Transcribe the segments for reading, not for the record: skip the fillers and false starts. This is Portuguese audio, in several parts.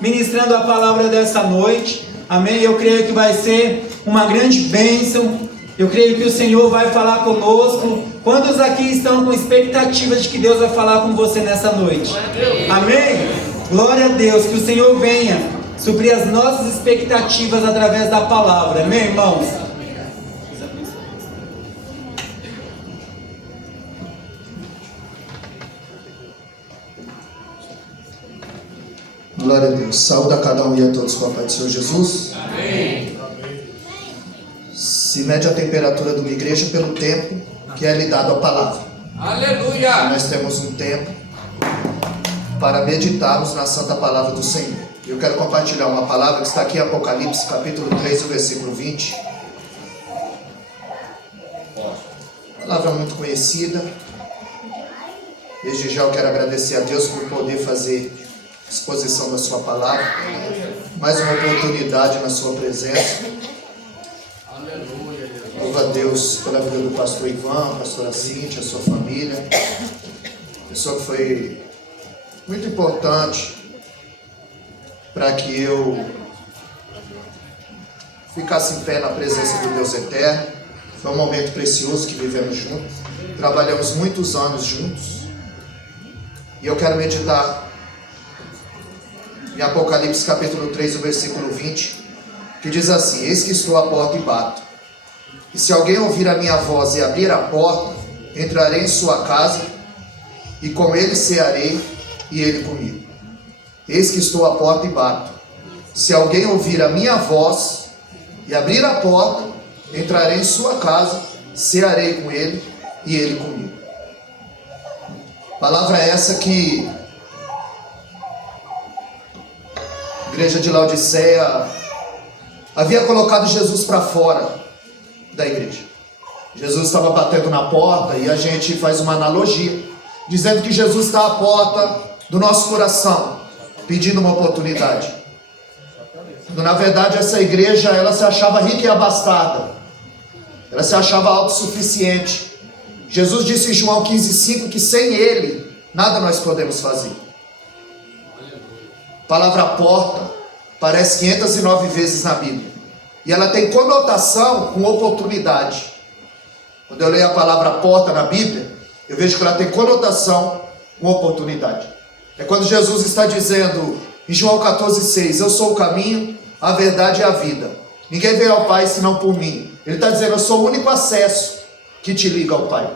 ministrando a palavra dessa noite. Amém? Eu creio que vai ser uma grande bênção. Eu creio que o Senhor vai falar conosco. Quantos aqui estão com expectativas de que Deus vai falar com você nessa noite? Amém? Glória a Deus, que o Senhor venha suprir as nossas expectativas através da palavra. Amém, irmãos? Glória a Deus. Saúde a cada um e a todos com a paz do Senhor Jesus. Amém. Se mede a temperatura de uma igreja pelo tempo que é lhe dado a palavra. Aleluia. Nós temos um tempo para meditarmos na santa palavra do Senhor. Eu quero compartilhar uma palavra que está aqui em Apocalipse, capítulo 3, versículo 20. Palavra muito conhecida. Desde já eu quero agradecer a Deus por poder fazer exposição da sua palavra. Mais uma oportunidade na sua presença. Aleluia. Louva a Deus pela vida do pastor Ivan, pastora Cíntia, sua família. Pessoa que foi muito importante para que eu ficasse em pé na presença do Deus eterno. Foi um momento precioso que vivemos juntos. Trabalhamos muitos anos juntos. E eu quero meditar em Apocalipse capítulo 3, versículo 20, que diz assim: eis que estou à porta e bato. E se alguém ouvir a minha voz e abrir a porta, entrarei em sua casa, e com ele cearei, e ele comigo. Eis que estou à porta e bato. Se alguém ouvir a minha voz e abrir a porta, entrarei em sua casa, cearei com ele, e ele comigo. Palavra essa que a igreja de Laodiceia havia colocado Jesus para fora da igreja. Jesus estava batendo na porta e a gente faz uma analogia, dizendo que Jesus está à porta do nosso coração, pedindo uma oportunidade. Na verdade, essa igreja, ela se achava rica e abastada. Ela se achava autossuficiente. Jesus disse em João 15,5 que sem Ele, nada nós podemos fazer. A palavra porta aparece 509 vezes na Bíblia. E ela tem conotação com oportunidade. Quando eu leio a palavra porta na Bíblia, eu vejo que ela tem conotação com oportunidade. É quando Jesus está dizendo em João 14,6: eu sou o caminho, a verdade e a vida. Ninguém vem ao Pai senão por mim. Ele está dizendo: eu sou o único acesso que te liga ao Pai.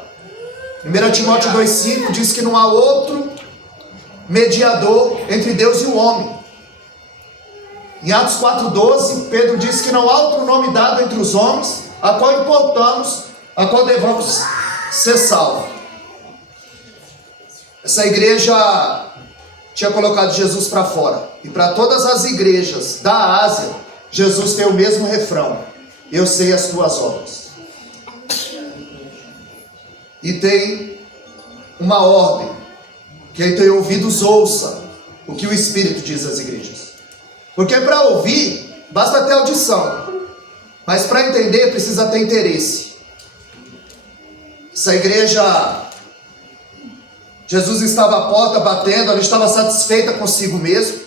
1 Timóteo 2,5 diz que não há outro mediador entre Deus e o homem. Em Atos 4,12, Pedro diz que não há outro nome dado entre os homens, a qual importamos, a qual devamos ser salvos. Essa igreja tinha colocado Jesus para fora. E para todas as igrejas da Ásia, Jesus tem o mesmo refrão: eu sei as tuas obras. E tem uma ordem: quem tem ouvidos ouça o que o Espírito diz às igrejas. Porque para ouvir, basta ter audição. Mas para entender, precisa ter interesse. Essa igreja, Jesus estava à porta batendo, ela estava satisfeita consigo mesmo.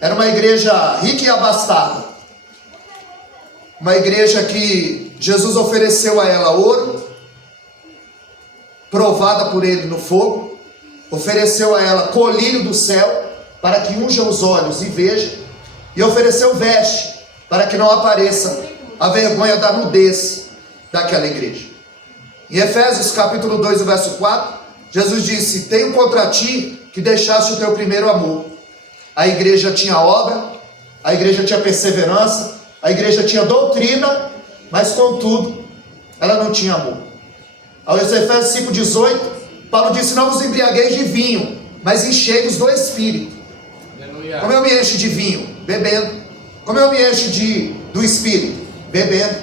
Era uma igreja rica e abastada. Uma igreja que Jesus ofereceu a ela ouro, provada por ele no fogo. Ofereceu a ela colírio do céu, para que unja os olhos e veja. E ofereceu veste, para que não apareça a vergonha da nudez daquela igreja. Em Efésios capítulo 2, verso 4, Jesus disse: tenho contra ti que deixaste o teu primeiro amor. A igreja tinha obra, a igreja tinha perseverança, a igreja tinha doutrina, mas contudo, ela não tinha amor. Aos Efésios 5,18, Paulo disse: não vos embriagueis de vinho, mas enchei-vos do Espírito. Aleluia. Como eu me encho de vinho? Bebendo. Como eu me encho do Espírito? Bebendo.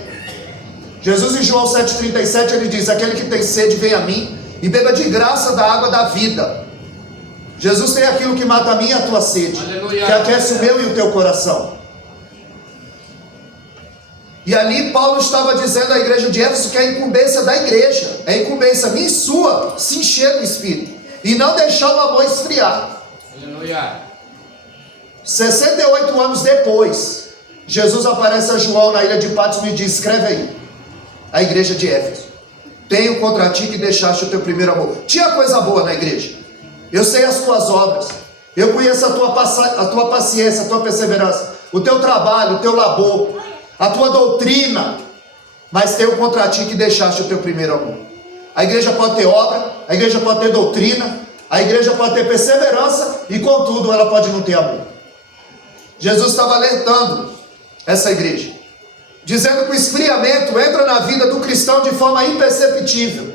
Jesus em João 7,37 ele diz: aquele que tem sede vem a mim e beba de graça da água da vida. Jesus tem aquilo que mata a minha e a tua sede. Aleluia. Que aquece o meu e o teu coração. E ali Paulo estava dizendo à igreja de Éfeso que a incumbência da igreja, a incumbência minha e sua, se encher do Espírito e não deixar o amor esfriar. Aleluia. 68 anos depois, Jesus aparece a João na ilha de Patmos e diz: escreve aí, a igreja de Éfeso: tenho contra ti que deixaste o teu primeiro amor. Tinha coisa boa na igreja. Eu sei as tuas obras, eu conheço a tua paciência, a tua perseverança, o teu trabalho, o teu labor, a tua doutrina, mas tenho contra ti que deixaste o teu primeiro amor. A igreja pode ter obra, a igreja pode ter doutrina, a igreja pode ter perseverança e contudo ela pode não ter amor. Jesus estava alertando essa igreja, dizendo que o esfriamento entra na vida do cristão de forma imperceptível.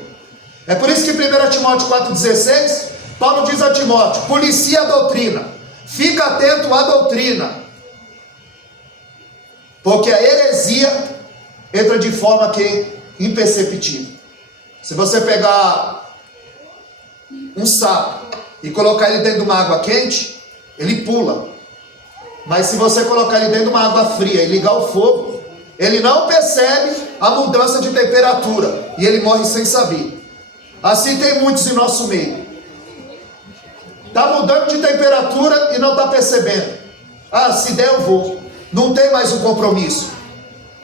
É por isso que 1 Timóteo 4,16, Paulo diz a Timóteo: policia a doutrina, fica atento à doutrina, porque a heresia entra de forma que imperceptível. Se você pegar um sapo e colocar ele dentro de uma água quente, ele pula. Mas se você colocar ele dentro de uma água fria e ligar o fogo, ele não percebe a mudança de temperatura e ele morre sem saber. Assim tem muitos em nosso meio. Está mudando de temperatura e não está percebendo. Ah, se der eu vou. Não tem mais um compromisso.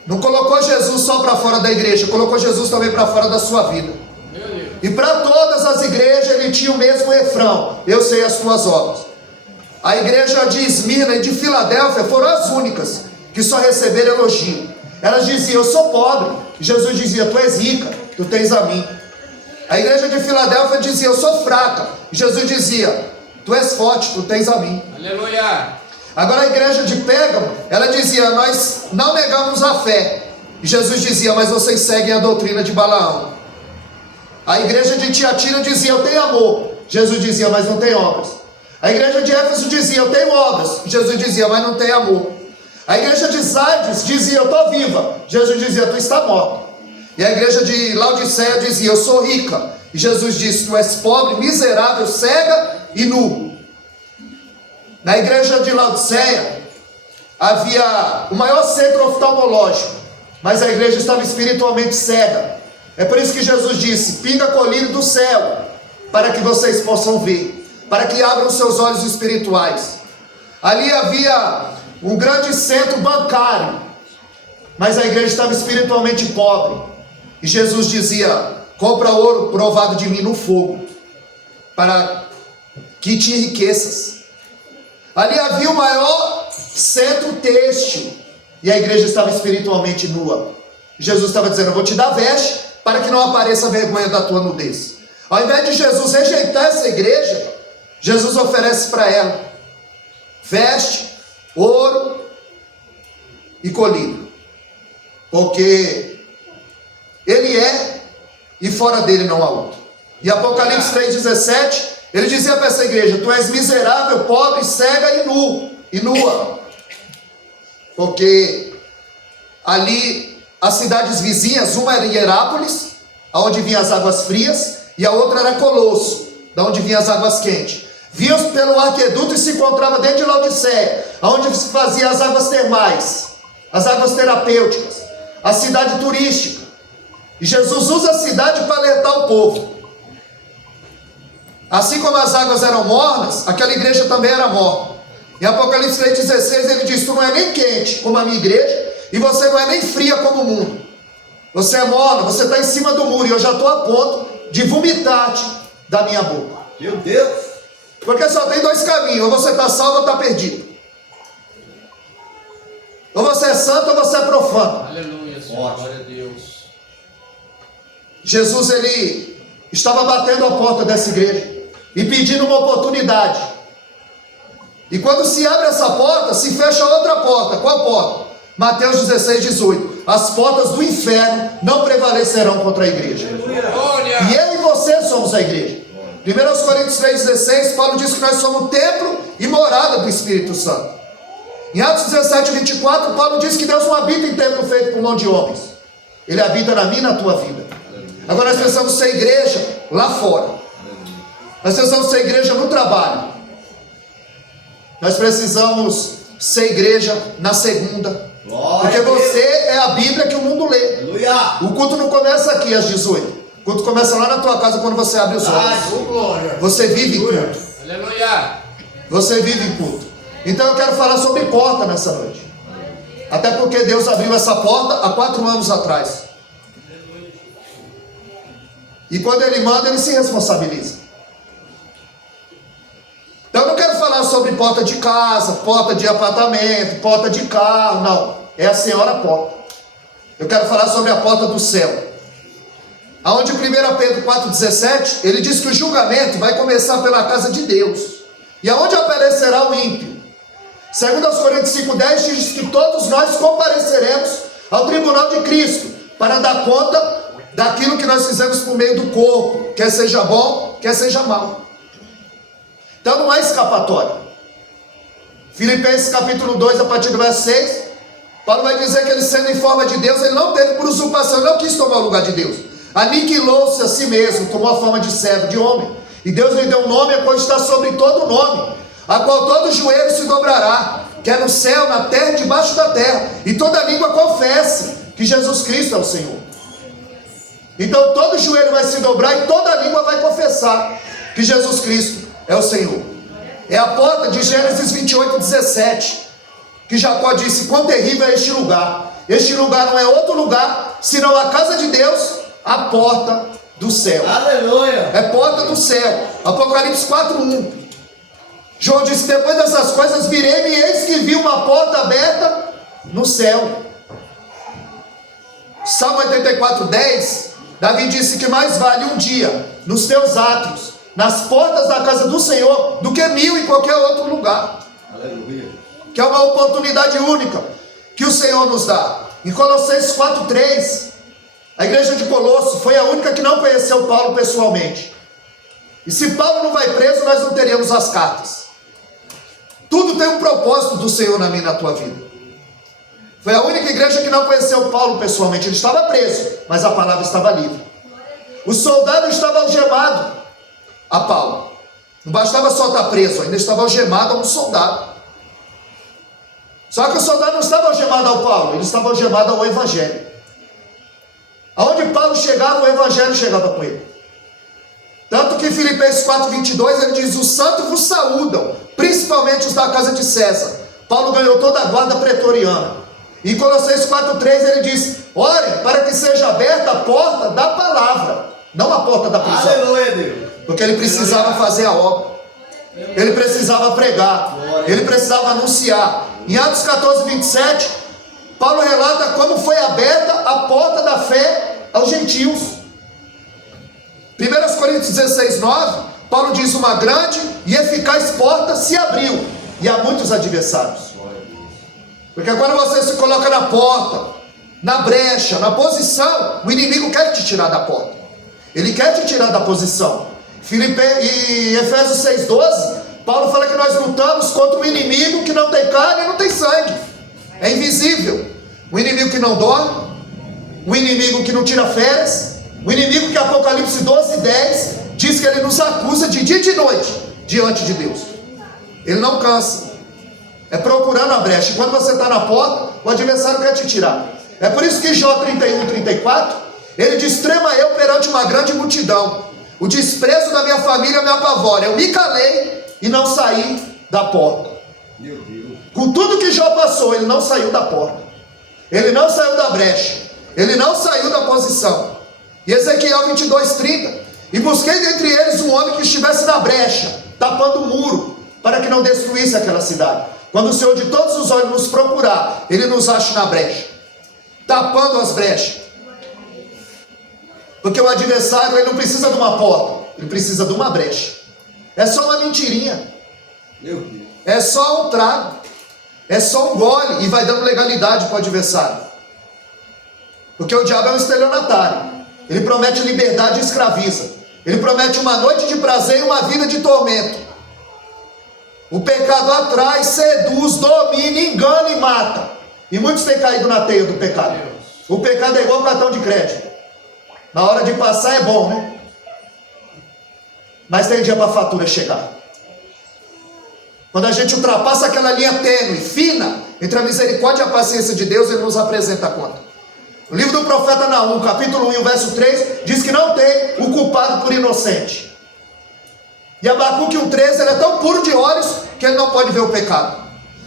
Não colocou Jesus só para fora da igreja, colocou Jesus também para fora da sua vida. E para todas as igrejas ele tinha o mesmo refrão: eu sei as tuas obras. A igreja de Esmirna e de Filadélfia foram as únicas que só receberam elogio. Elas diziam: eu sou pobre. E Jesus dizia: tu és rica, tu tens a mim. A igreja de Filadélfia dizia: eu sou fraca. E Jesus dizia: tu és forte, tu tens a mim. Aleluia. Agora a igreja de Pérgamo, ela dizia: nós não negamos a fé. E Jesus dizia: mas vocês seguem a doutrina de Balaão. A igreja de Tiatira dizia: eu tenho amor. Jesus dizia: mas não tem obras. A igreja de Éfeso dizia: eu tenho obras. Jesus dizia: mas não tem amor. A igreja de Sardes dizia: eu estou viva. Jesus dizia: tu está morta. E a igreja de Laodiceia dizia: eu sou rica. E Jesus disse: tu és pobre, miserável, cega e nu. Na igreja de Laodiceia havia o maior centro oftalmológico, mas a igreja estava espiritualmente cega. É por isso que Jesus disse: pinga colírio do céu, para que vocês possam ver, para que abram seus olhos espirituais. Ali havia um grande centro bancário, mas a igreja estava espiritualmente pobre. E Jesus dizia: compra ouro provado de mim no fogo, para que te enriqueças. Ali havia o maior centro têxtil, e a igreja estava espiritualmente nua. Jesus estava dizendo: eu vou te dar veste, para que não apareça a vergonha da tua nudez. Ao invés de Jesus rejeitar essa igreja, Jesus oferece para ela veste, ouro e colírio, porque ele é e fora dele não há outro. E Apocalipse 3,17, ele dizia para essa igreja: tu és miserável, pobre, cega e nua, porque ali as cidades vizinhas, uma era Hierápolis, aonde vinham as águas frias, e a outra era Colosso, da onde vinham as águas quentes. Vinham pelo aqueduto e se encontrava dentro de Laodiceia, onde se fazia as águas termais, as águas terapêuticas, a cidade turística. E Jesus usa a cidade para alertar o povo. Assim como as águas eram mornas, aquela igreja também era morna. Em Apocalipse 3,16 ele diz: tu não é nem quente como a minha igreja, e você não é nem fria como o mundo. Você é morna, você está em cima do muro, e eu já estou a ponto de vomitar-te da minha boca. Meu Deus! Porque só tem dois caminhos: ou você está salvo ou está perdido. Ou você é santo ou você é profano. Aleluia, Senhor. Glória a Deus. Jesus, ele estava batendo a porta dessa igreja e pedindo uma oportunidade. E quando se abre essa porta, se fecha outra porta. Qual porta? Mateus 16:18. As portas do inferno não prevalecerão contra a igreja. Glória. E eu e você somos a igreja. 1 Coríntios 3,16, Paulo diz que nós somos o templo e morada do Espírito Santo. Em Atos 17:24, Paulo diz que Deus não habita em templo feito por mão de homens. Ele habita na minha e na tua vida. Agora nós precisamos ser igreja lá fora. Nós precisamos ser igreja no trabalho. Nós precisamos ser igreja na segunda. Porque você é a Bíblia que o mundo lê. Aleluia! O culto não começa aqui às 18. O culto começa lá na tua casa quando você abre os olhos. Glória! Você vive em culto. Aleluia. Você vive em culto. Então eu quero falar sobre porta nessa noite. Até porque Deus abriu essa porta há 4 anos atrás. E quando Ele manda, Ele se responsabiliza. Então eu não quero falar sobre porta de casa, porta de apartamento, porta de carro, não. É a senhora porta. Eu quero falar sobre a porta do céu. Aonde 1 Pedro 4,17, ele diz que o julgamento vai começar pela casa de Deus. E aonde aparecerá o ímpio? 2 Coríntios 5,10 diz que todos nós compareceremos ao tribunal de Cristo para dar conta daquilo que nós fizemos por meio do corpo, quer seja bom, quer seja mal. Então não há escapatória. Filipenses capítulo 2, a partir do verso 6, Paulo vai dizer que ele, sendo em forma de Deus, ele não teve por usurpação, ele não quis tomar o lugar de Deus. Aniquilou-se a si mesmo, tomou a forma de servo, de homem. E Deus lhe deu um nome, a qual está sobre todo nome, a qual todo joelho se dobrará, quer no céu, na terra e debaixo da terra, e toda língua confesse que Jesus Cristo é o Senhor. Então todo joelho vai se dobrar e toda língua vai confessar que Jesus Cristo é o Senhor. É a porta de Gênesis 28:17, que Jacó disse: quão terrível é este lugar. Este lugar não é outro lugar senão a casa de Deus, a porta do céu. Aleluia. É porta do céu. Apocalipse 4:1. João disse: depois dessas coisas virei-me e eis que vi uma porta aberta no céu. Salmo 84:10, Davi disse que mais vale um dia nos teus átrios, nas portas da casa do Senhor, do que 1000 em qualquer outro lugar. Aleluia. Que é uma oportunidade única que o Senhor nos dá. Em Colossenses 4:3, a igreja de Colosso foi a única que não conheceu Paulo pessoalmente. E se Paulo não vai preso, nós não teríamos as cartas. Tudo tem um propósito do Senhor na minha e na tua vida. Foi a única igreja que não conheceu Paulo pessoalmente. Ele estava preso, mas a palavra estava livre. O soldado estava algemado a Paulo. Não bastava só estar preso, ainda estava algemado a um soldado. Só que o soldado não estava algemado ao Paulo, ele estava algemado ao Evangelho. Aonde Paulo chegava, o Evangelho chegava com ele. Tanto que em Filipenses 4:22 ele diz: os santos vos saúdam, principalmente os da casa de César. Paulo ganhou toda a guarda pretoriana. Em Colossenses 4:3 ele diz: orem para que seja aberta a porta da palavra, não a porta da prisão. Aleluia, Deus. Porque ele precisava fazer a obra, ele precisava pregar, ele precisava anunciar. Em Atos 14:27, Paulo relata como foi aberta a porta da fé aos gentios. 1 Coríntios 16:9, Paulo diz: uma grande e eficaz porta se abriu, e há muitos adversários. Porque quando você se coloca na porta, na brecha, na posição, o inimigo quer te tirar da porta, ele quer te tirar da posição. Em Efésios 6:12, Paulo fala que nós lutamos contra um inimigo que não tem carne e não tem sangue, é invisível. Um inimigo que não dorme, um inimigo que não tira férias, um inimigo que Apocalipse 12:10 diz que ele nos acusa de dia e de noite diante de Deus. Ele não cansa, é procurando a brecha. E quando você está na porta, o adversário quer te tirar. É por isso que Jó 31:34, ele diz: trema eu perante uma grande multidão, o desprezo da minha família me apavora, eu me calei e não saí da porta. Meu Deus. Com tudo que Jó passou, ele não saiu da porta, ele não saiu da brecha, ele não saiu da posição. E Ezequiel 22:30, e busquei dentre eles um homem que estivesse na brecha, tapando o muro, para que não destruísse aquela cidade. Quando o Senhor de todos os olhos nos procurar, ele nos acha na brecha, tapando as brechas. Porque o adversário, ele não precisa de uma porta, ele precisa de uma brecha. É só uma mentirinha, Meu Deus. é só um trago, é só um gole, e vai dando legalidade para o adversário. Porque o diabo é um estelionatário. Ele promete liberdade e escraviza. Ele promete uma noite de prazer e uma vida de tormento. O pecado atrai, seduz, domina, engana e mata. E muitos têm caído na teia do pecado. O pecado é igual cartão de crédito. Na hora de passar é bom, né? Mas tem dia para a fatura chegar. Quando a gente ultrapassa aquela linha tênue, fina, entre a misericórdia e a paciência de Deus, ele nos apresenta a conta. O livro do profeta Naum, capítulo 1, verso 3, diz que não tem o culpado por inocente. E Abacuque 1,13, ele é tão puro de olhos que ele não pode ver o pecado.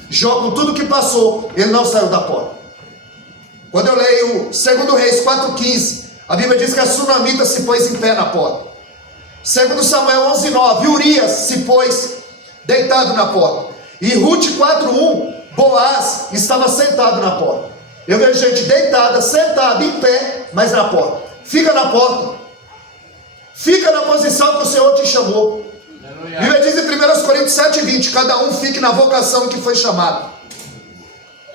Jó, com tudo que passou, ele não saiu da porta. Quando eu leio 2 Reis 4,15, a Bíblia diz que a sunamita se pôs em pé na porta. 2 Samuel 11,9, Urias se pôs deitado na porta. E Ruth 4,1, Boaz estava sentado na porta. Eu vejo gente deitada, sentada, em pé, mas na porta. Fica na porta. Fica na posição que o Senhor te chamou. A Bíblia diz em 1 Coríntios 7,20, cada um fique na vocação que foi chamado.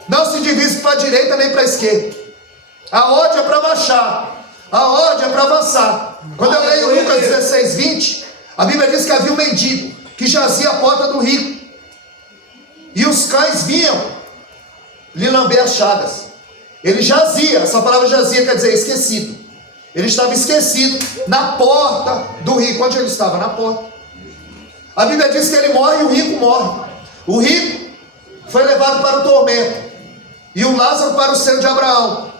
Não se divise para a direita nem para a esquerda. A ordem é para baixar, a ordem é para avançar. Quando eu leio Lucas 16:20, a Bíblia diz que havia um mendigo que jazia à porta do rico, e os cães vinham lhe lamber as chagas. Ele jazia, essa palavra jazia quer dizer esquecido. Ele estava esquecido na porta do rico. Onde ele estava? Na porta. A Bíblia diz que ele morre e o rico morre. O rico foi levado para o tormento, e o Lázaro para o seio de Abraão.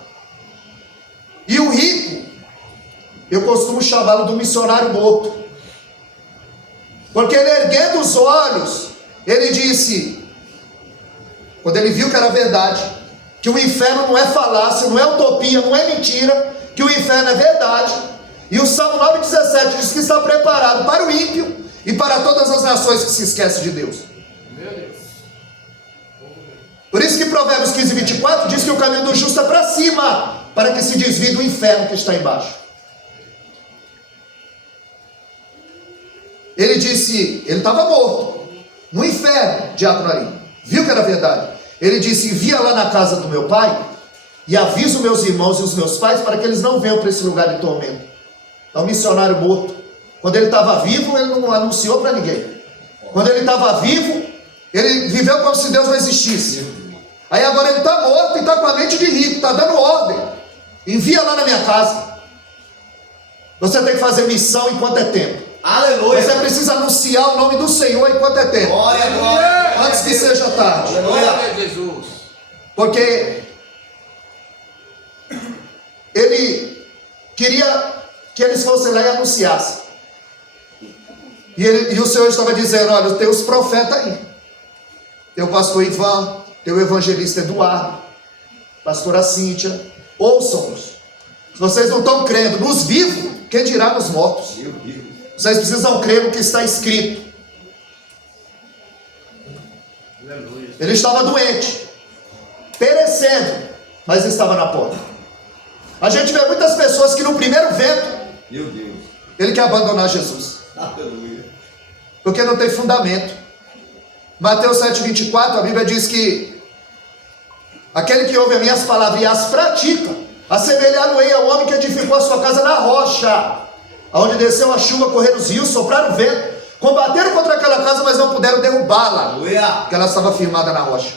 E o rico, eu costumo chamá-lo do missionário morto, porque ele, erguendo os olhos, ele disse, quando ele viu que era verdade, que o inferno não é falácia, não é utopia, não é mentira, que o inferno é verdade. E o Salmo 9,17 diz que está preparado para o ímpio e para todas as nações que se esquecem de Deus. Meu Deus. Por isso que Provérbios 15:24 diz que o caminho do justo é para cima, para que se desvie do inferno que está embaixo. Ele disse, ele estava morto no inferno, diácono Ari, viu que era verdade. Ele disse, via lá na casa do meu pai e aviso meus irmãos e os meus pais para que eles não venham para esse lugar de tormento. É um missionário morto. Quando ele estava vivo, ele não anunciou para ninguém. Quando ele estava vivo, ele viveu como se Deus não existisse. Aí agora ele está morto e está com a mente de rico, está dando ordem. Envia lá na minha casa. Você tem que fazer missão enquanto é tempo. Aleluia. Você precisa anunciar o nome do Senhor enquanto é tempo. Glória, glória. Antes que seja tarde. Glória a Jesus. Porque ele queria que eles fossem lá e anunciassem. E o Senhor estava dizendo, olha, tem os profetas aí. Tem o pastor Ivan, tem o evangelista Eduardo, pastora Cíntia. Ouçam-nos. Se vocês não estão crendo nos vivos, quem dirá nos mortos? Meu Deus. Vocês precisam crer no que está escrito. Aleluia. Ele estava doente, perecendo, mas estava na porta. A gente vê muitas pessoas que no primeiro vento, Meu Deus. ele quer abandonar Jesus, Aleluia. porque não tem fundamento. Mateus 7,24, a Bíblia diz que aquele que ouve as minhas palavras e as pratica, assemelhá-lo-ei ao homem que edificou a sua casa na rocha, aonde desceu a chuva, correram os rios, sopraram o vento, combateram contra aquela casa, mas não puderam derrubá-la, Aleluia. porque ela estava firmada na rocha.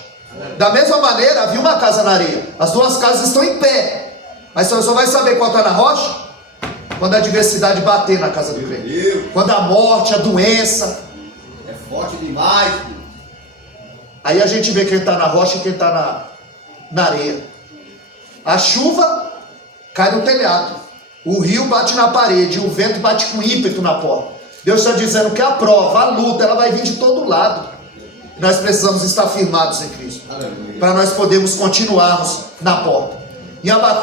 Da mesma maneira, havia uma casa na areia. As duas casas estão em pé, mas você só vai saber qual está na rocha quando a adversidade bater na casa do Meu crente. Deus. Quando a morte, a doença. É forte demais. Aí a gente vê quem está na rocha e quem está na areia. A chuva cai no telhado, o rio bate na parede, o vento bate com ímpeto na porta. Deus está dizendo que a prova, a luta, ela vai vir de todo lado. Nós precisamos estar firmados em Cristo, Aleluia. para nós podermos continuarmos na porta.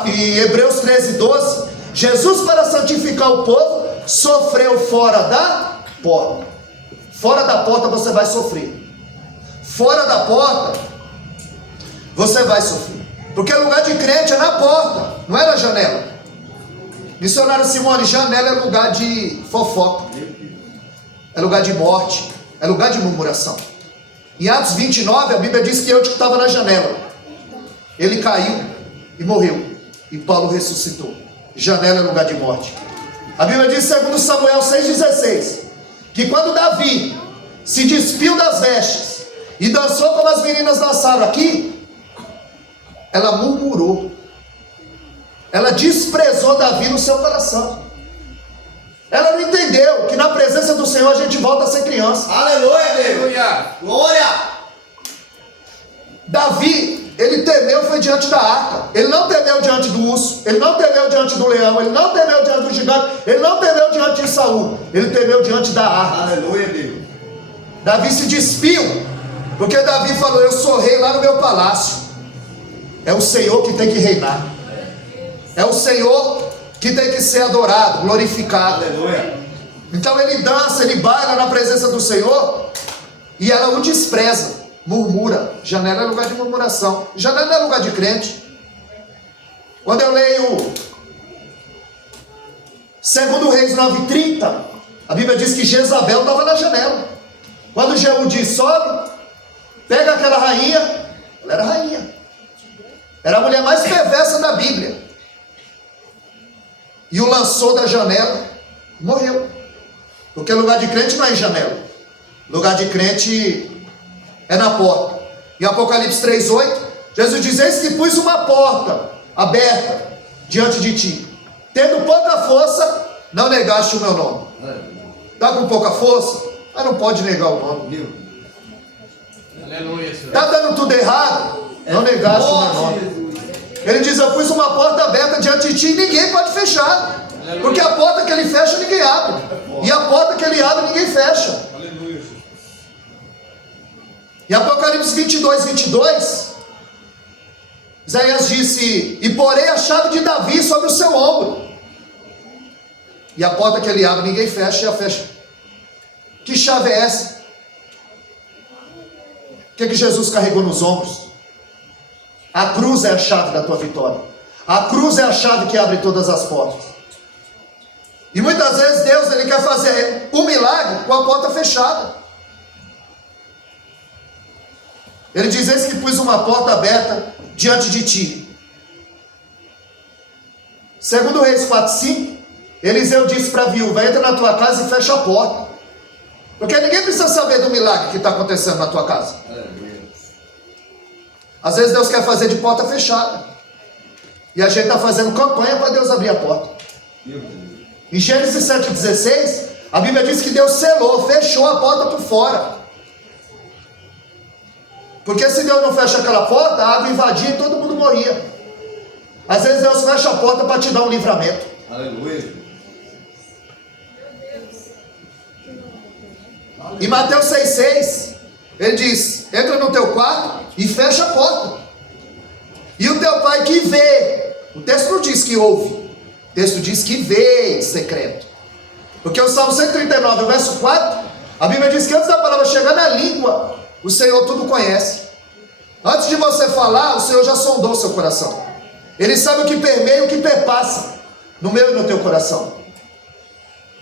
Em Hebreus 13:12, Jesus, para santificar o povo, sofreu fora da porta. Fora da porta você vai sofrer. Fora da porta você vai sofrer. Porque lugar de crente é na porta, não é na janela. Missionário Simone, janela é lugar de fofoca, é lugar de morte, é lugar de murmuração. Em Atos 29, a Bíblia diz que Eutico estava na janela. Ele caiu e morreu. E Paulo ressuscitou. Janela é lugar de morte. A Bíblia diz, segundo Samuel 6,16, que quando Davi se despiu das vestes e dançou como as meninas dançaram aqui, ela murmurou. Ela desprezou Davi no seu coração. Ela não entendeu que na presença do Senhor a gente volta a ser criança. Aleluia, Deus. Aleluia. Glória. Davi, ele temeu foi diante da arca. Ele não temeu diante do urso. Ele não temeu diante do leão. Ele não temeu diante do gigante. Ele não temeu diante de Saul. Ele temeu diante da arca. Aleluia, Deus. Davi se despiu Porque Davi falou: eu sou rei lá no meu palácio. É o Senhor que tem que reinar. É o Senhor que tem que ser adorado, glorificado. Aleluia. Então ele dança, ele baila na presença do Senhor, e ela o despreza, murmura. Janela é lugar de murmuração. Janela não é lugar de crente. Quando eu leio 2 Reis 9:30, a Bíblia diz que Jezabel estava na janela. Quando Jeú diz: sobe, pega aquela rainha. Ela era rainha, era a mulher mais perversa da Bíblia, e o lançou da janela, morreu. Porque lugar de crente não é em janela, lugar de crente é na porta. Em Apocalipse 3:8, Jesus diz: eis que pus uma porta aberta diante de ti, tendo pouca força, não negaste o meu nome. Está com pouca força, mas não pode negar o nome. Aleluia, Senhor. Está dando tudo errado, não negaste o meu nome. Ele diz: eu pus uma porta aberta diante de ti e ninguém pode fechar. Porque a porta que ele fecha, ninguém abre. E a porta que ele abre, ninguém fecha. Aleluia. Em Apocalipse 22:22, Isaías disse: e porei a chave de Davi sobre o seu ombro. E a porta que ele abre, ninguém fecha, e a fecha. Que chave é essa? O que Jesus carregou nos ombros? A cruz é a chave da tua vitória. A cruz é a chave que abre todas as portas. E muitas vezes Deus, ele quer fazer um milagre com a porta fechada. Ele diz: eis que pus uma porta aberta diante de ti. 2 Reis 4:5, Eliseu disse para a viúva: entra na tua casa e fecha a porta. Porque ninguém precisa saber do milagre que está acontecendo na tua casa. Às vezes Deus quer fazer de porta fechada, e a gente está fazendo campanha para Deus abrir a porta. Em Gênesis 7:16, a Bíblia diz que Deus selou, fechou a porta por fora. Porque se Deus não fecha aquela porta, a água invadia e todo mundo morria. Às vezes Deus fecha a porta para te dar um livramento. Aleluia. Em Mateus 6:6, ele diz: entra no teu quarto e fecha a porta. E o teu pai que vê, o texto não diz que ouve, o texto diz que vê em secreto. Porque o Salmo 139, verso 4, a Bíblia diz que antes da palavra chegar na língua, o Senhor tudo conhece. Antes de você falar, o Senhor já sondou o seu coração. Ele sabe o que permeia e o que perpassa no meu e no teu coração.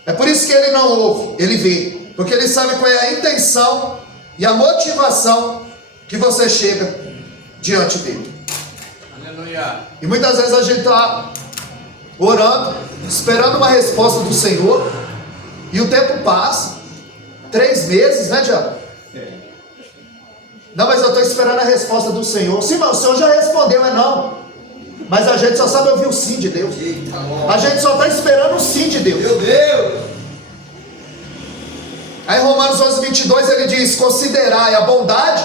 É por isso que ele não ouve, ele vê. Porque ele sabe qual é a intenção e a motivação que você chega diante dele. Aleluia. E muitas vezes a gente está orando, esperando uma resposta do Senhor, e o tempo passa. 3 meses, né, Diabo? Não, mas eu estou esperando a resposta do Senhor. Sim, mas o Senhor já respondeu, é não. Mas a gente só sabe ouvir o sim de Deus. A gente só está esperando o sim de Deus. Meu Deus. Aí em Romanos 11:22 ele diz: considerai a bondade.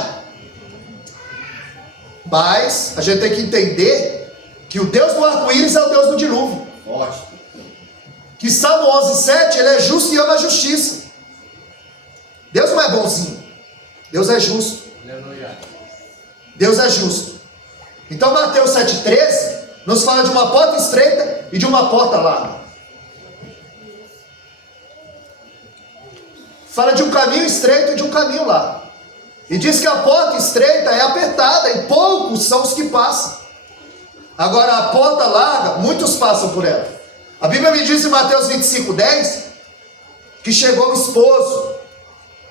Mas a gente tem que entender que o Deus do arco-íris é o Deus do dilúvio. Forte. Que Salmo 11:7, ele é justo e ama a justiça. Deus não é bonzinho, Deus é justo. Aleluia. Deus é justo. Então Mateus 7:13 nos fala de uma porta estreita e de uma porta larga. Fala de um caminho estreito e de um caminho largo. E diz que a porta estreita é apertada e poucos são os que passam. Agora a porta larga, muitos passam por ela. A Bíblia me diz em Mateus 25:10 que chegou o esposo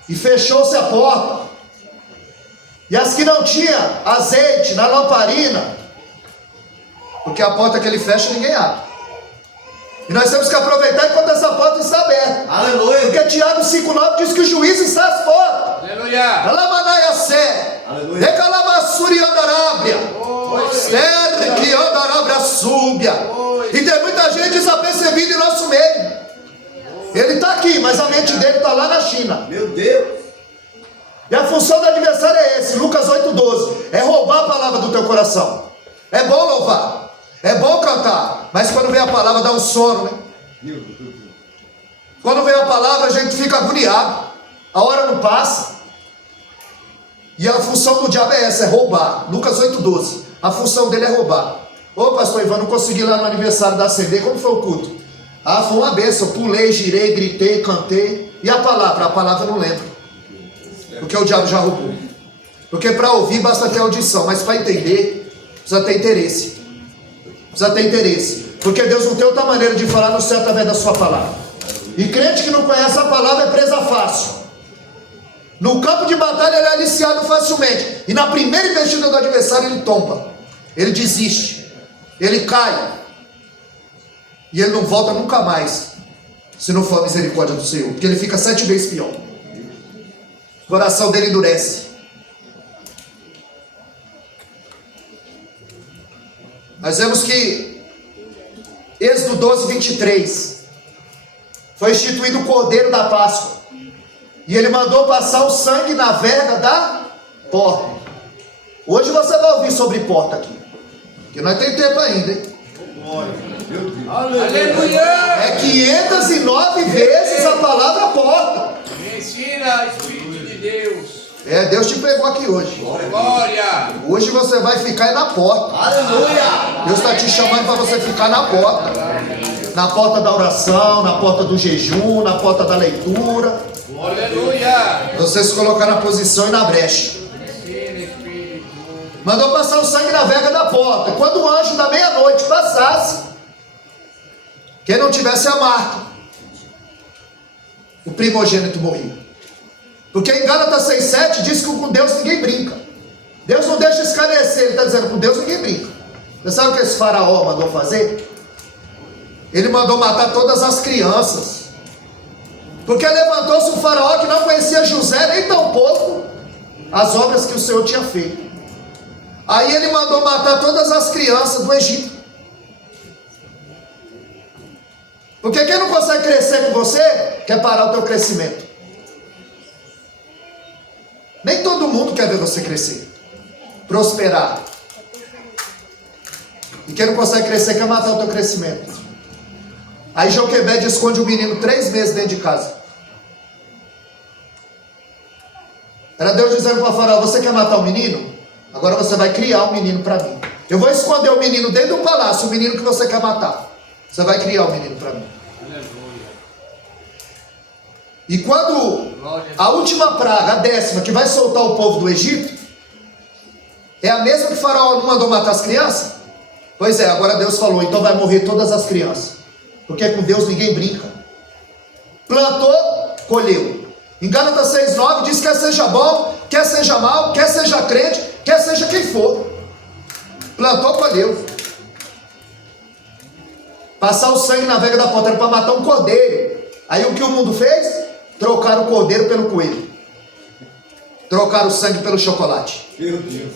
e fechou-se a porta. E as que não tinham azeite na lamparina, porque a porta que ele fecha ninguém abre. E nós temos que aproveitar enquanto essa porta está aberta. Aleluia. Porque Tiago 5:9 diz que o juiz está às portas. Aleluia. Alamanaya sé. Aleluia. Recalamassuri andarábria. Ster que andarábria súbia. E tem muita gente desapercebida em nosso meio. Ele está aqui, mas a mente dele está lá na China. Meu Deus. E a função do adversário é esse, Lucas 8:12. É roubar a palavra do teu coração. É bom louvar, é bom cantar, mas quando vem a palavra dá um sono, né? Meu Deus. Quando vem a palavra a gente fica agoniado. A hora não passa. E a função do diabo é essa, é roubar. Lucas 8,12. A função dele é roubar. Ô pastor Ivan, não consegui ir lá no aniversário da Assembleia. Como foi o culto? Ah, foi uma bênção. Pulei, girei, gritei, cantei. E a palavra? A palavra eu não lembro. Porque o diabo já roubou. Porque para ouvir basta ter audição. Mas para entender, precisa ter interesse. Precisa ter interesse. Porque Deus não tem outra maneira de falar no céu através da sua palavra. E crente que não conhece a palavra é presa fácil. No campo de batalha ele é aliciado facilmente. E na primeira investida do adversário ele tomba. Ele desiste. Ele cai. E ele não volta nunca mais. Se não for a misericórdia do Senhor. Porque ele fica 7 vezes pior. O coração dele endurece. Nós vemos que Êxodo 12, 23 foi instituído o Cordeiro da Páscoa. E ele mandou passar o sangue na verga da porta. Hoje você vai ouvir sobre porta aqui. Porque nós temos tempo ainda, hein? Aleluia! É 509 vezes a palavra porta. Me ensina, Espírito de Deus. É, Deus te pegou aqui hoje. Glória! Hoje você vai ficar aí na porta. Aleluia! Deus está te chamando para você ficar na porta. Na porta da oração, na porta do jejum, na porta da leitura. Aleluia! Você se colocar na posição e na brecha. Ensina, Espírito. Mandou passar o sangue na verga da porta. Quando o anjo da meia-noite passasse, quem não tivesse a marca, o primogênito morria. Porque em Gálatas 6,7 diz que com Deus ninguém brinca. Deus não deixa esclarecer. Ele está dizendo, com Deus ninguém brinca. Você sabe o que esse faraó mandou fazer? Ele mandou matar todas as crianças. Porque levantou-se um faraó que não conhecia José, nem tampouco as obras que o Senhor tinha feito. Aí ele mandou matar todas as crianças do Egito. Porque quem não consegue crescer com você, quer parar o teu crescimento. Nem todo mundo quer ver você crescer, prosperar. E quem não consegue crescer, quer matar o teu crescimento. Aí Joquebede esconde o menino 3 meses dentro de casa. Era Deus dizendo para o faraó, você quer matar o menino? Agora você vai criar um menino para mim. Eu vou esconder o menino dentro do palácio, o menino que você quer matar. Você vai criar um menino para mim. Aleluia. E quando a última praga, a 10ª, que vai soltar o povo do Egito, é a mesma que o faraó não mandou matar as crianças? Pois é, agora Deus falou, então vai morrer todas as crianças. Porque com Deus ninguém brinca. Plantou, colheu. Em Gálatas 6,9 diz, quer seja bom, quer seja mal, quer seja crente, quer seja quem for. Plantou, colheu. Passar o sangue na verga da porta era para matar um cordeiro. Aí o que o mundo fez? Trocaram o cordeiro pelo coelho. Trocaram o sangue pelo chocolate. Meu Deus.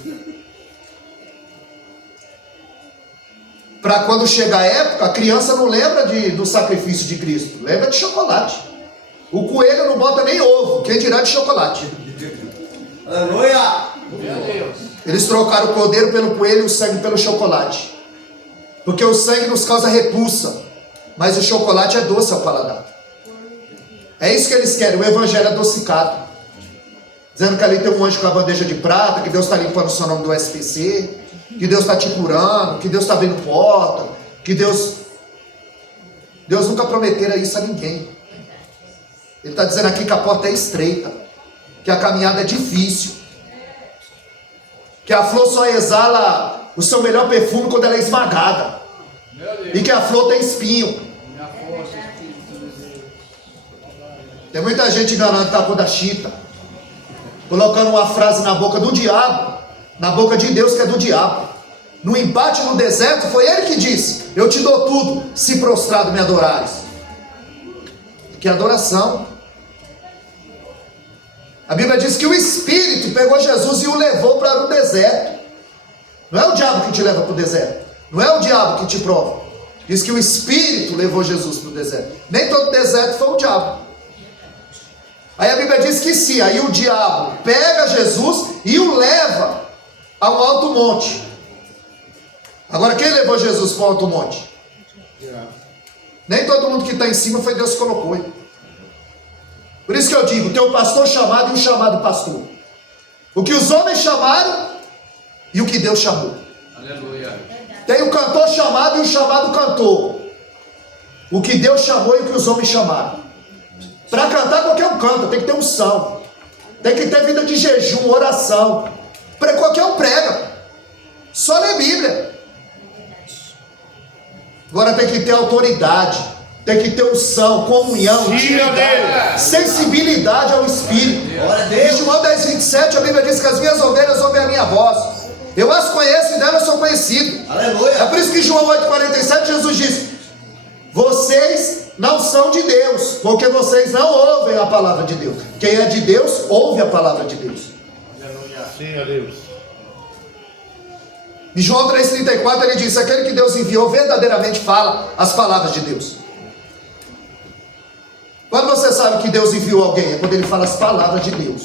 Para quando chegar a época, a criança não lembra do sacrifício de Cristo. Lembra de chocolate. O coelho não bota nem ovo. Quem dirá de chocolate? Aleluia! Meu Deus. Eles trocaram o cordeiro pelo coelho e o sangue pelo chocolate. Porque o sangue nos causa repulsa. Mas o chocolate é doce ao paladar. É isso que eles querem, o evangelho adocicado. Dizendo que ali tem um anjo com a bandeja de prata, que Deus está limpando o seu nome do SPC, que Deus está te curando, que Deus está abrindo porta, que Deus nunca prometera isso a ninguém. Ele está dizendo aqui que a porta é estreita, que a caminhada é difícil, que a flor só exala o seu melhor perfume quando ela é esmagada, e que a flor tem espinho. Minha força, Espírito de Deus. Tem muita gente enganando que está com da chita, colocando uma frase na boca do diabo, na boca de Deus que é do diabo. No embate no deserto foi ele que disse, eu te dou tudo, se prostrado me adorares. Que adoração. A Bíblia diz que o Espírito pegou Jesus e o levou para o deserto. Não é o diabo que te leva para o deserto, não é o diabo que te prova. Diz que o Espírito levou Jesus para o deserto. Nem todo deserto foi o diabo. Aí a Bíblia diz que sim, aí o diabo pega Jesus e o leva a um alto monte. Agora quem levou Jesus para o alto monte? Nem todo mundo que está em cima foi Deus que colocou. Hein? Por isso que eu digo, tem um pastor chamado e um chamado pastor. O que os homens chamaram e o que Deus chamou. Aleluia. Tem o cantor chamado e o chamado cantor. O que Deus chamou e o que os homens chamaram. Para cantar qualquer um canta, tem que ter unção. Tem que ter vida de jejum, oração. Para qualquer um prega. Só lê Bíblia. Agora tem que ter autoridade. Tem que ter unção, comunhão, intimidade, sensibilidade ao Espírito. Em João 10:27 a Bíblia diz que as minhas ovelhas ouvem a minha voz. Eu as conheço e delas sou conhecido. Aleluia. É por isso que João 8,47 Jesus diz: vocês não são de Deus, porque vocês não ouvem a palavra de Deus. Quem é de Deus, ouve a palavra de Deus. Sim, a Deus. Em João 3,34 ele diz: aquele que Deus enviou verdadeiramente fala as palavras de Deus. Quando você sabe que Deus enviou alguém, é quando ele fala as palavras de Deus.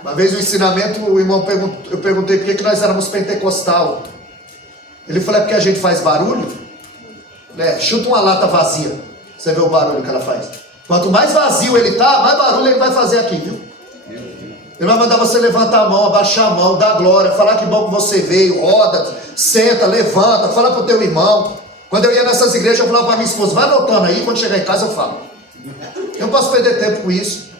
Uma vez no ensinamento, o irmão eu perguntei por que nós éramos pentecostal. Ele falou: é porque a gente faz barulho? Chuta uma lata vazia, você vê o barulho que ela faz. Quanto mais vazio ele está, mais barulho ele vai fazer aqui, viu? Ele vai mandar você levantar a mão, abaixar a mão, dar glória, falar que bom que você veio, roda, senta, levanta, fala para o teu irmão. Quando eu ia nessas igrejas, eu falava para minha esposa: vai voltando aí, quando chegar em casa eu falo. Eu não posso perder tempo com isso.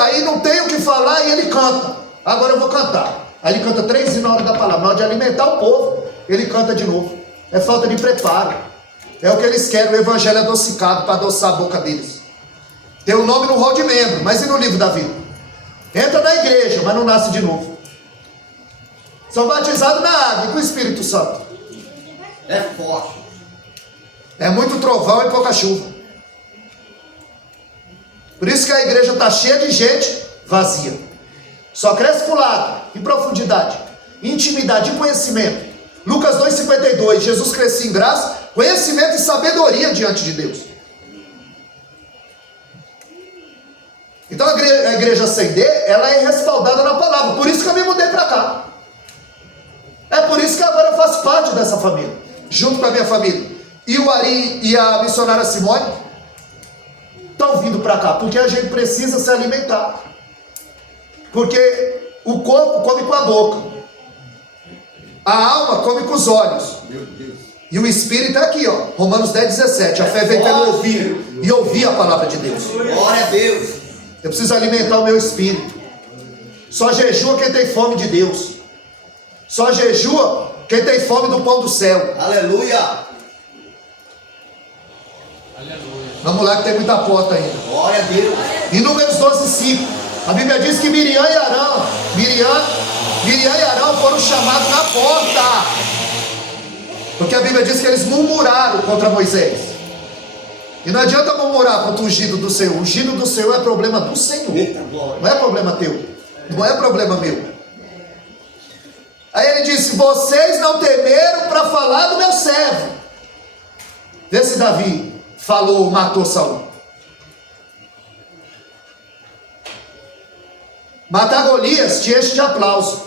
Aí não tem o que falar e ele canta. Agora eu vou cantar. Aí ele canta 3 vezes na hora da palavra. Na hora de alimentar o povo, ele canta de novo. É falta de preparo. É o que eles querem, o evangelho adocicado, para adoçar a boca deles. Tem o nome no rol de membro, mas e no livro da vida? Entra na igreja, mas não nasce de novo. São batizados na água e com o Espírito Santo. É forte. É muito trovão e pouca chuva. Por isso que a igreja está cheia de gente vazia. Só cresce para o lado, em profundidade, intimidade e conhecimento. Lucas 2,52, Jesus crescia em graça, conhecimento e sabedoria diante de Deus. Então a igreja ascender, ela é respaldada na palavra. Por isso que eu me mudei para cá. É por isso que agora eu faço parte dessa família, junto com a minha família. E o Ari e a missionária Simone estão vindo para cá, porque a gente precisa se alimentar. Porque o corpo come com a boca, a alma come com os olhos, Meu Deus. e o Espírito é aqui, ó, Romanos 10,17. A fé vem pelo ouvir e ouvir a palavra de Deus. Glória a Deus. Eu preciso alimentar o meu espírito. Só jejua quem tem fome de Deus. Só jejua quem tem fome do pão do céu. Aleluia. Aleluia. Vamos lá que tem muita porta ainda. Glória a Deus. Em Números 12,5, a Bíblia diz que Miriam e Arão foram chamados na porta. Porque a Bíblia diz que eles murmuraram contra Moisés. E não adianta murmurar contra o ungido do Senhor. O ungido do Senhor é problema do Senhor. Eita glória. Não é problema teu. Não é problema meu. Aí ele disse: vocês não temeram para falar do meu servo. Vê se Davi falou, matou Saul. Matar Golias te enche de aplauso,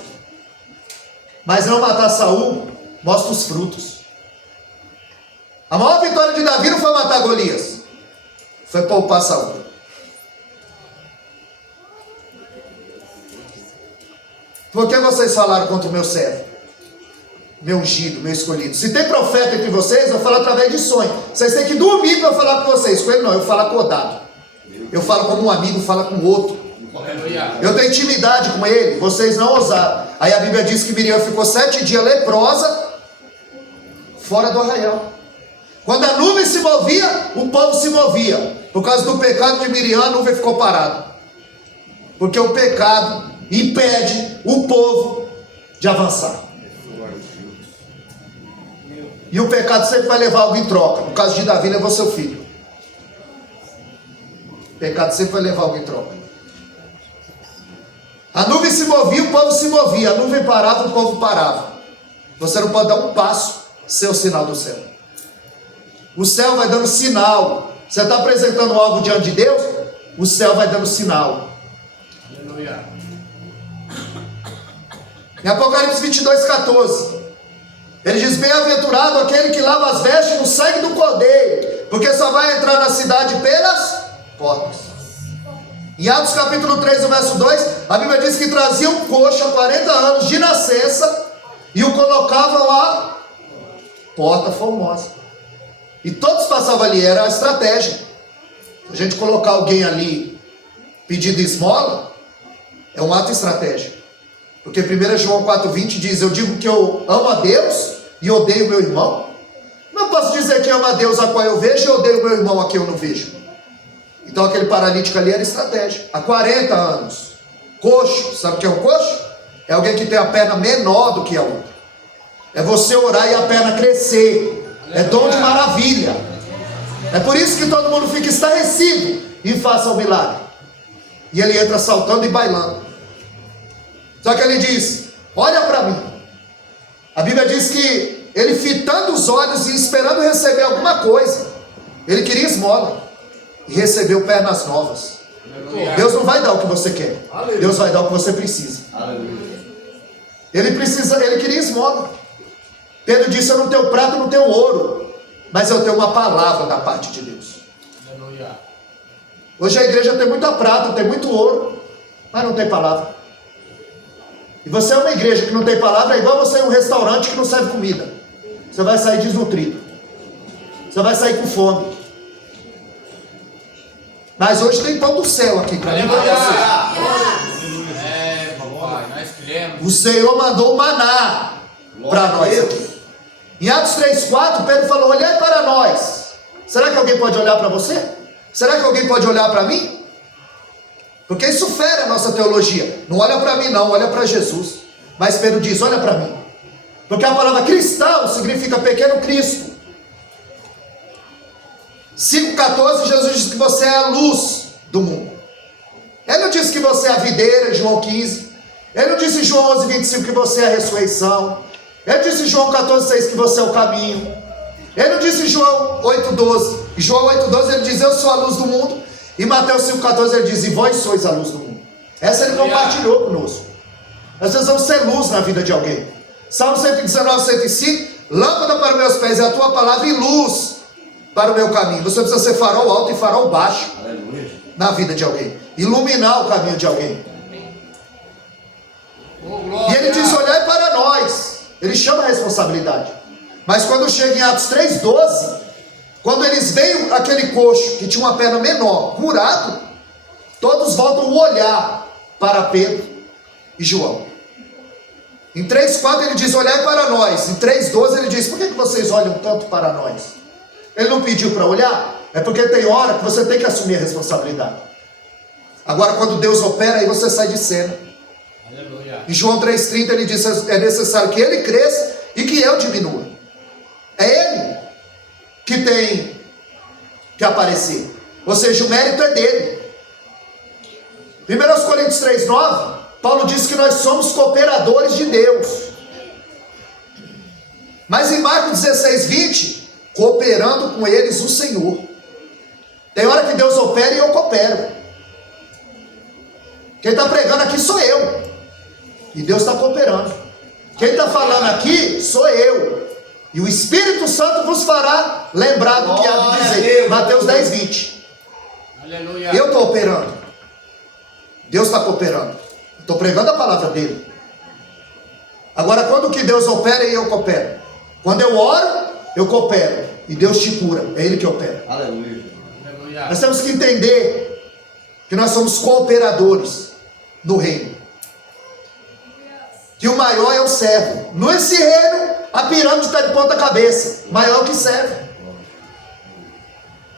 mas não matar Saul mostra os frutos. A maior vitória de Davi não foi matar Golias, foi poupar Saul. Por que vocês falaram contra o meu servo, meu ungido, meu escolhido? Se tem profeta entre vocês, eu falo através de sonho. Vocês têm que dormir para eu falar com vocês. Com ele não, eu falo acordado. Eu falo como um amigo fala com o outro. Aleluia. Eu tenho intimidade com ele, vocês não ousaram. Aí a Bíblia diz que Miriam ficou 7 dias leprosa, fora do arraial. Quando a nuvem se movia, o povo se movia. Por causa do pecado de Miriam, a nuvem ficou parada. Porque o pecado impede o povo de avançar. E o pecado sempre vai levar algo em troca. No caso de Davi, levou seu filho. O pecado sempre vai levar algo em troca. A nuvem se movia, o povo se movia. A nuvem parava, o povo parava. Você não pode dar um passo sem o sinal do céu. O céu vai dando sinal. Você está apresentando algo diante de Deus, o céu vai dando sinal. Aleluia. Em Apocalipse 22,14, ele diz: bem-aventurado aquele que lava as vestes no sangue do Cordeiro, porque só vai entrar na cidade pelas portas. Em Atos capítulo 3, no verso 2, a Bíblia diz que traziam um coxo há 40 anos de nascença e o colocavam à porta formosa. E todos passavam ali, era a estratégia. Se a gente colocar alguém ali pedindo esmola, é um ato estratégico. Porque 1 João 4,20 diz: eu digo que eu amo a Deus e odeio meu irmão. Não posso dizer que amo a Deus a qual eu vejo e odeio meu irmão a quem eu não vejo. Então aquele paralítico ali era estratégia. Há 40 anos. Coxo, sabe o que é um coxo? É alguém que tem a perna menor do que a outra. É você orar e a perna crescer. É dom de maravilha. É por isso que todo mundo fica estarrecido e faça o milagre. E ele entra saltando e bailando. Só que ele diz: olha para mim. A Bíblia diz que ele, fitando os olhos e esperando receber alguma coisa, ele queria esmola e recebeu pernas novas. Aleluia. Deus não vai dar o que você quer. Aleluia. Deus vai dar o que você precisa. Aleluia. Ele queria esmola. Pedro disse: eu não tenho prata, não tenho ouro, mas eu tenho uma palavra da parte de Deus. Aleluia. Hoje a igreja tem muita prata, tem muito ouro, mas não tem palavra. E você é uma igreja que não tem palavra, é igual você em um restaurante que não serve comida. Você vai sair desnutrido. Você vai sair com fome. Mas hoje tem pão do céu aqui para mim e para você. É, papai, nós queremos. O Senhor mandou o maná para nós aqui. Em Atos 3,4, Pedro falou: olhai para nós. Será que alguém pode olhar para você? Será que alguém pode olhar para mim? Porque isso fere a nossa teologia. Não olha para mim não, olha para Jesus. Mas Pedro diz: olha para mim. Porque a palavra cristão significa pequeno Cristo. 5,14, Jesus diz que você é a luz do mundo. Ele não disse que você é a videira, João 15. Ele não disse em João 11,25 que você é a ressurreição. Ele disse em João 14,6 que você é o caminho. Ele não disse em João 8,12. Em João 8,12 ele diz: eu sou a luz do mundo. E Mateus 5,14 ele diz: e vós sois a luz do mundo. Essa ele compartilhou conosco. Nós precisamos ser luz na vida de alguém. Salmo 119, 105: lâmpada para meus pés é a tua palavra e luz para o meu caminho. Você precisa ser farol alto e farol baixo. Aleluia. Na vida de alguém. Iluminar o caminho de alguém. Oh, glória. E ele diz: olhai para nós. Ele chama a responsabilidade. Mas quando chega em Atos 3,12, quando eles veem aquele coxo que tinha uma perna menor, curado, todos voltam o olhar para Pedro e João. Em 3,4 ele diz: olhai para nós. Em 3,12 ele diz: por que vocês olham tanto para nós? Ele não pediu para olhar? É porque tem hora que você tem que assumir a responsabilidade. Agora quando Deus opera, aí você sai de cena. Aleluia. Em João 3,30 ele diz: é necessário que ele cresça e que eu diminua. É ele que tem que aparecer. Ou seja, o mérito é dele. 1 Coríntios 3,9, Paulo diz que nós somos cooperadores de Deus. Mas em Marcos 16,20, cooperando com eles o Senhor. Tem hora que Deus opera e eu coopero. Quem está pregando aqui sou eu. E Deus está cooperando. Quem está falando aqui sou eu. E o Espírito Santo vos fará lembrar do que há de dizer. Mateus 10,20. Aleluia. Eu estou operando. Deus está cooperando. Estou pregando a palavra dele. Agora, quando que Deus opera e eu coopero? Quando eu oro, eu coopero. E Deus te cura. É ele que opera. Aleluia. Aleluia. Nós temos que entender que nós somos cooperadores no reino. Que o maior é o servo. Nesse reino, a pirâmide está de ponta cabeça. Maior que serve.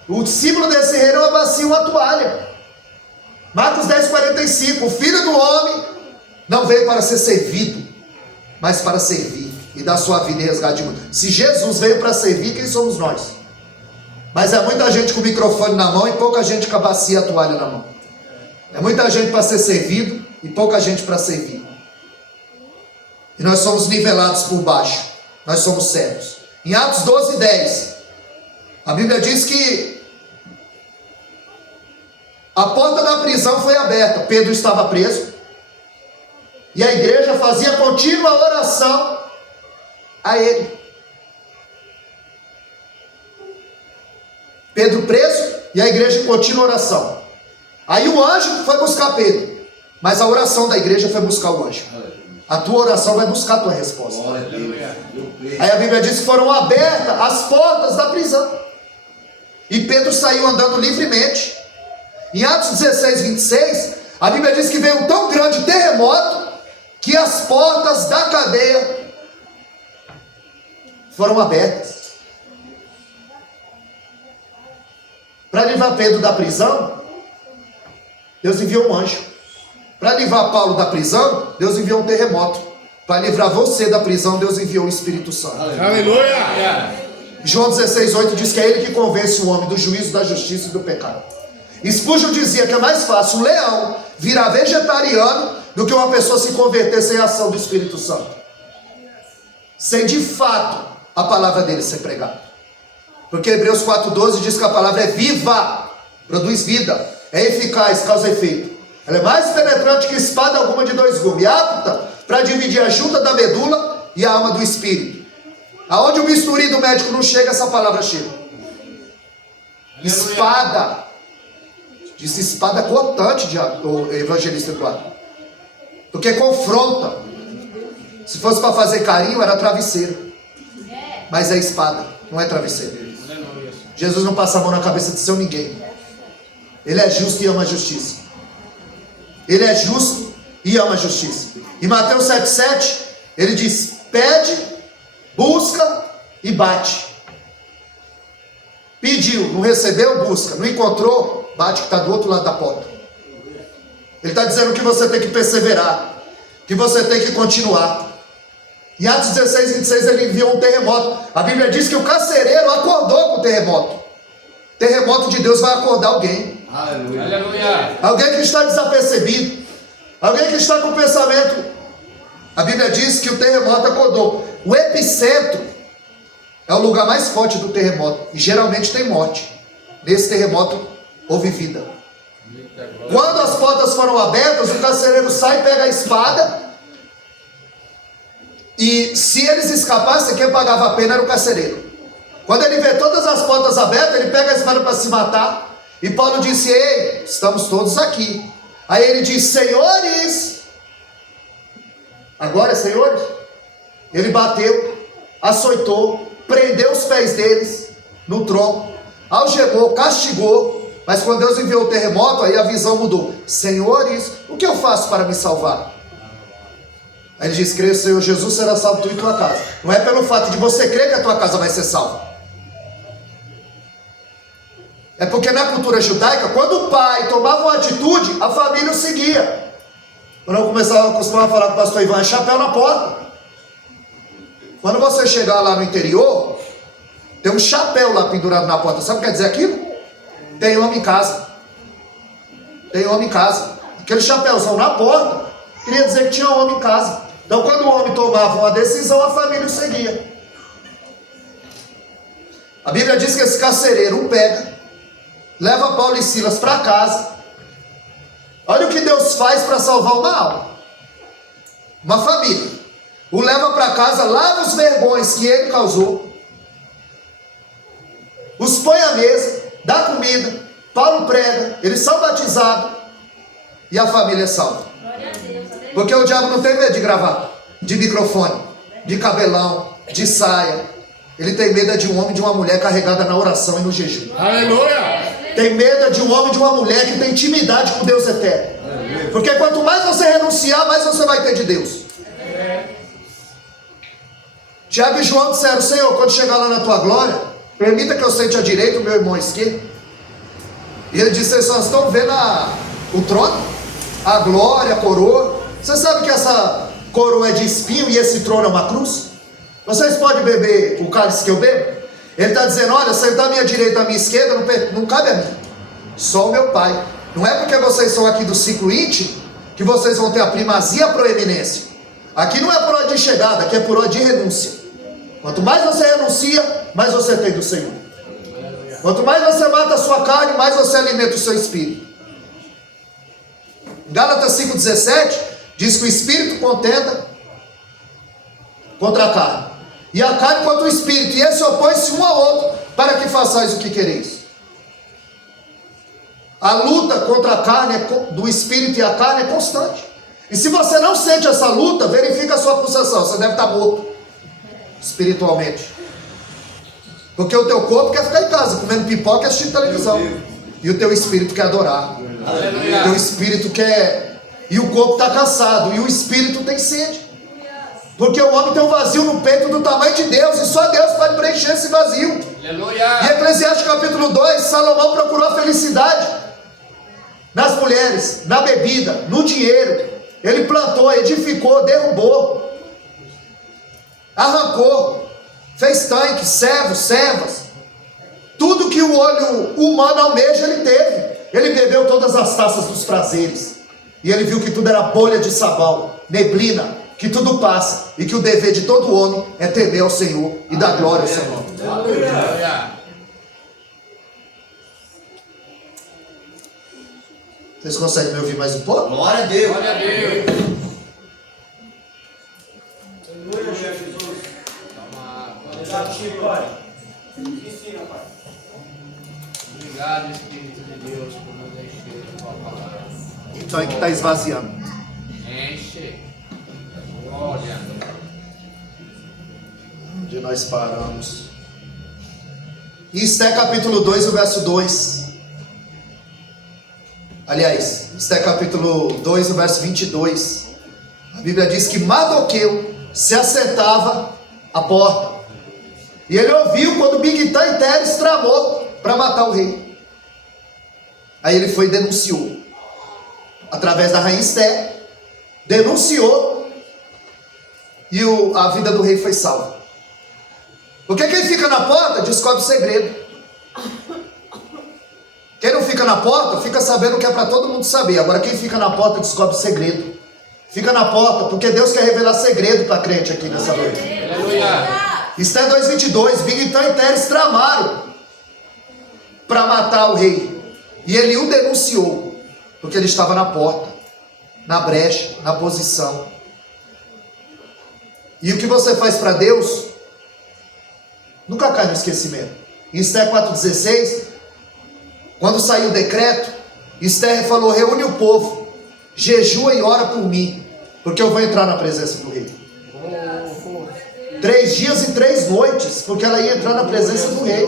O símbolo desse reino é uma bacia e uma toalha. Marcos 10,45. O Filho do Homem não veio para ser servido, mas para servir e dar sua vida em resgate de mundo. Se Jesus veio para servir, quem somos nós? Mas é muita gente com o microfone na mão e pouca gente com a bacia e a toalha na mão. É muita gente para ser servido e pouca gente para servir. E nós somos nivelados por baixo. Nós somos servos. Em Atos 12:10, a Bíblia diz que a porta da prisão foi aberta. Pedro estava preso. E a igreja fazia contínua oração a ele. Pedro preso e a igreja em contínua oração. Aí o anjo foi buscar Pedro, mas a oração da igreja foi buscar o anjo. A tua oração vai buscar a tua resposta. Glória a Deus. Eu creio. Aí a Bíblia diz que foram abertas as portas da prisão. E Pedro saiu andando livremente. Em Atos 16, 26, a Bíblia diz que veio um tão grande terremoto que as portas da cadeia foram abertas. Para livrar Pedro da prisão, Deus enviou um anjo. Para livrar Paulo da prisão, Deus enviou um terremoto. Para livrar você da prisão, Deus enviou o Espírito Santo. Aleluia. João 16,8 diz que é ele que convence o homem do juízo, da justiça e do pecado. Spurgeon dizia que é mais fácil um leão virar vegetariano do que uma pessoa se converter sem a ação do Espírito Santo, sem de fato a palavra dele ser pregada. Porque Hebreus 4,12 diz que a palavra é viva, produz vida, é eficaz, causa efeito. Ela é mais penetrante que espada alguma de dois gumes, apta para dividir a junta da medula e a alma do espírito. Aonde o bisturi do médico não chega, essa palavra chega. Espada. Disse espada cortante, o evangelista Eduardo. Porque confronta. Se fosse para fazer carinho, era travesseiro. Mas é espada, não é travesseiro. Jesus não passa a mão na cabeça de seu ninguém. Ele é justo e ama a justiça. Ele é justo e ama a justiça. Em Mateus 7,7, ele diz: pede, busca e bate. Pediu, não recebeu, busca. Não encontrou, bate, que está do outro lado da porta. Ele está dizendo que você tem que perseverar, que você tem que continuar. Em Atos 16, 26, ele enviou um terremoto. A Bíblia diz que o carcereiro acordou com o terremoto. Terremoto de Deus vai acordar alguém. Aleluia. Aleluia. Alguém que está desapercebido. Alguém que está com o pensamento. A Bíblia diz que o terremoto acordou. O epicentro é o lugar mais forte do terremoto. E geralmente tem morte. Nesse terremoto houve vida. Quando as portas foram abertas, o carcereiro sai e pega a espada. E se eles escapassem, quem pagava a pena era o carcereiro. Quando ele vê todas as portas abertas, ele pega a espada para se matar. E Paulo disse: ei, estamos todos aqui. Aí ele diz: senhores. Agora é senhores. Ele bateu, açoitou, prendeu os pés deles no tronco, algemou, castigou. Mas quando Deus enviou o terremoto, aí a visão mudou. Senhores, o que eu faço para me salvar? Aí ele diz: crê no Senhor Jesus, será salvo tu e tua casa. Não é pelo fato de você crer que a tua casa vai ser salva. É porque na cultura judaica, quando o pai tomava uma atitude, a família o seguia. Quando eu costumava falar com o pastor Ivan, é chapéu na porta. Quando você chegar lá no interior, tem um chapéu lá pendurado na porta. Sabe o que quer dizer aquilo? Tem homem em casa. Tem homem em casa. Aquele chapéuzão na porta queria dizer que tinha homem em casa. Então quando o homem tomava uma decisão, a família o seguia. A Bíblia diz que esse carcereiro o pega, leva Paulo e Silas para casa. Olha o que Deus faz para salvar uma alma, uma família. O leva para casa, lava os vergões que ele causou, os põe à mesa, dá comida. Paulo prega, eles são batizados e a família é salva. Porque o diabo não tem medo de gravata, de microfone, de cabelão, de saia. Ele tem medo de um homem e de uma mulher carregada na oração e no jejum. Aleluia. Tem medo de um homem e de uma mulher que tem intimidade com Deus eterno. Porque quanto mais você renunciar, mais você vai ter de Deus. Tiago e João disseram: Senhor, quando chegar lá na tua glória, permita que eu sente à direita, o meu irmão à esquerda. E ele disse: vocês só estão vendo o trono, a glória, a coroa. Você sabe que essa coroa é de espinho e esse trono é uma cruz? Vocês podem beber o cálice que eu bebo? Ele está dizendo: olha, sentar à minha direita, à minha esquerda, não cabe a mim, só o meu Pai. Não é porque vocês são aqui do ciclo íntimo que vocês vão ter a primazia e a proeminência. Aqui não é por ordem de chegada, aqui é por ordem de renúncia. Quanto mais você renuncia, mais você tem do Senhor. Quanto mais você mata a sua carne, mais você alimenta o seu espírito. Em Gálatas 5,17 diz que o espírito contenda contra a carne, e a carne contra o espírito, e esse opõe-se um ao outro, para que façais o que quereis. A luta contra a carne, do espírito e a carne, é constante. E se você não sente essa luta, verifica a sua pulsação. Você deve estar morto espiritualmente. Porque o teu corpo quer ficar em casa, comendo pipoca e assistindo televisão. E o teu espírito quer adorar. Aleluia. O teu espírito quer... E o corpo está cansado. E o espírito tem sede. Porque o homem tem um vazio no peito do tamanho de Deus. E só Deus pode preencher esse vazio. Aleluia. Em Eclesiastes capítulo 2, Salomão procurou a felicidade nas mulheres, na bebida, no dinheiro. Ele plantou, edificou, derrubou, arrancou, fez tanques, servos, servas. Tudo que o olho humano almeja, ele teve. Ele bebeu todas as taças dos prazeres. E ele viu que tudo era bolha de sabão, neblina, que tudo passa. E que o dever de todo homem é temer ao Senhor e dar glória ao Senhor. Aleluia. Vocês conseguem me ouvir mais um pouco? Glória a Deus. Glória a Deus. Obrigado, Espírito de Deus, por nos encher de tua palavra. Então é que está esvaziando. Enche. Glória. Onde nós paramos. Em Esté capítulo 2, o verso 2. Aliás, Esté capítulo 2, o verso 22. A Bíblia diz que Mardoqueu se assentava à porta. E ele ouviu quando Bigtã e Teres tramou para matar o rei. Aí ele foi e denunciou. Através da rainha Esté, denunciou. E a vida do rei foi salva. Porque quem fica na porta descobre o segredo. Quem não fica na porta, fica sabendo o que é para todo mundo saber. Agora quem fica na porta descobre o segredo. Fica na porta, porque Deus quer revelar segredo para crente aqui nessa noite. Aleluia. Esté 2:22, Bigtã e Teres tramaram para matar o rei. E ele o denunciou, porque ele estava na porta, na brecha, na posição. E o que você faz para Deus nunca cai no esquecimento. Em Esté 4:16, quando saiu o decreto, Esté falou: reúne o povo, jejua e ora por mim, porque eu vou entrar na presença do rei. 3 dias e 3 noites, porque ela ia entrar na presença do rei.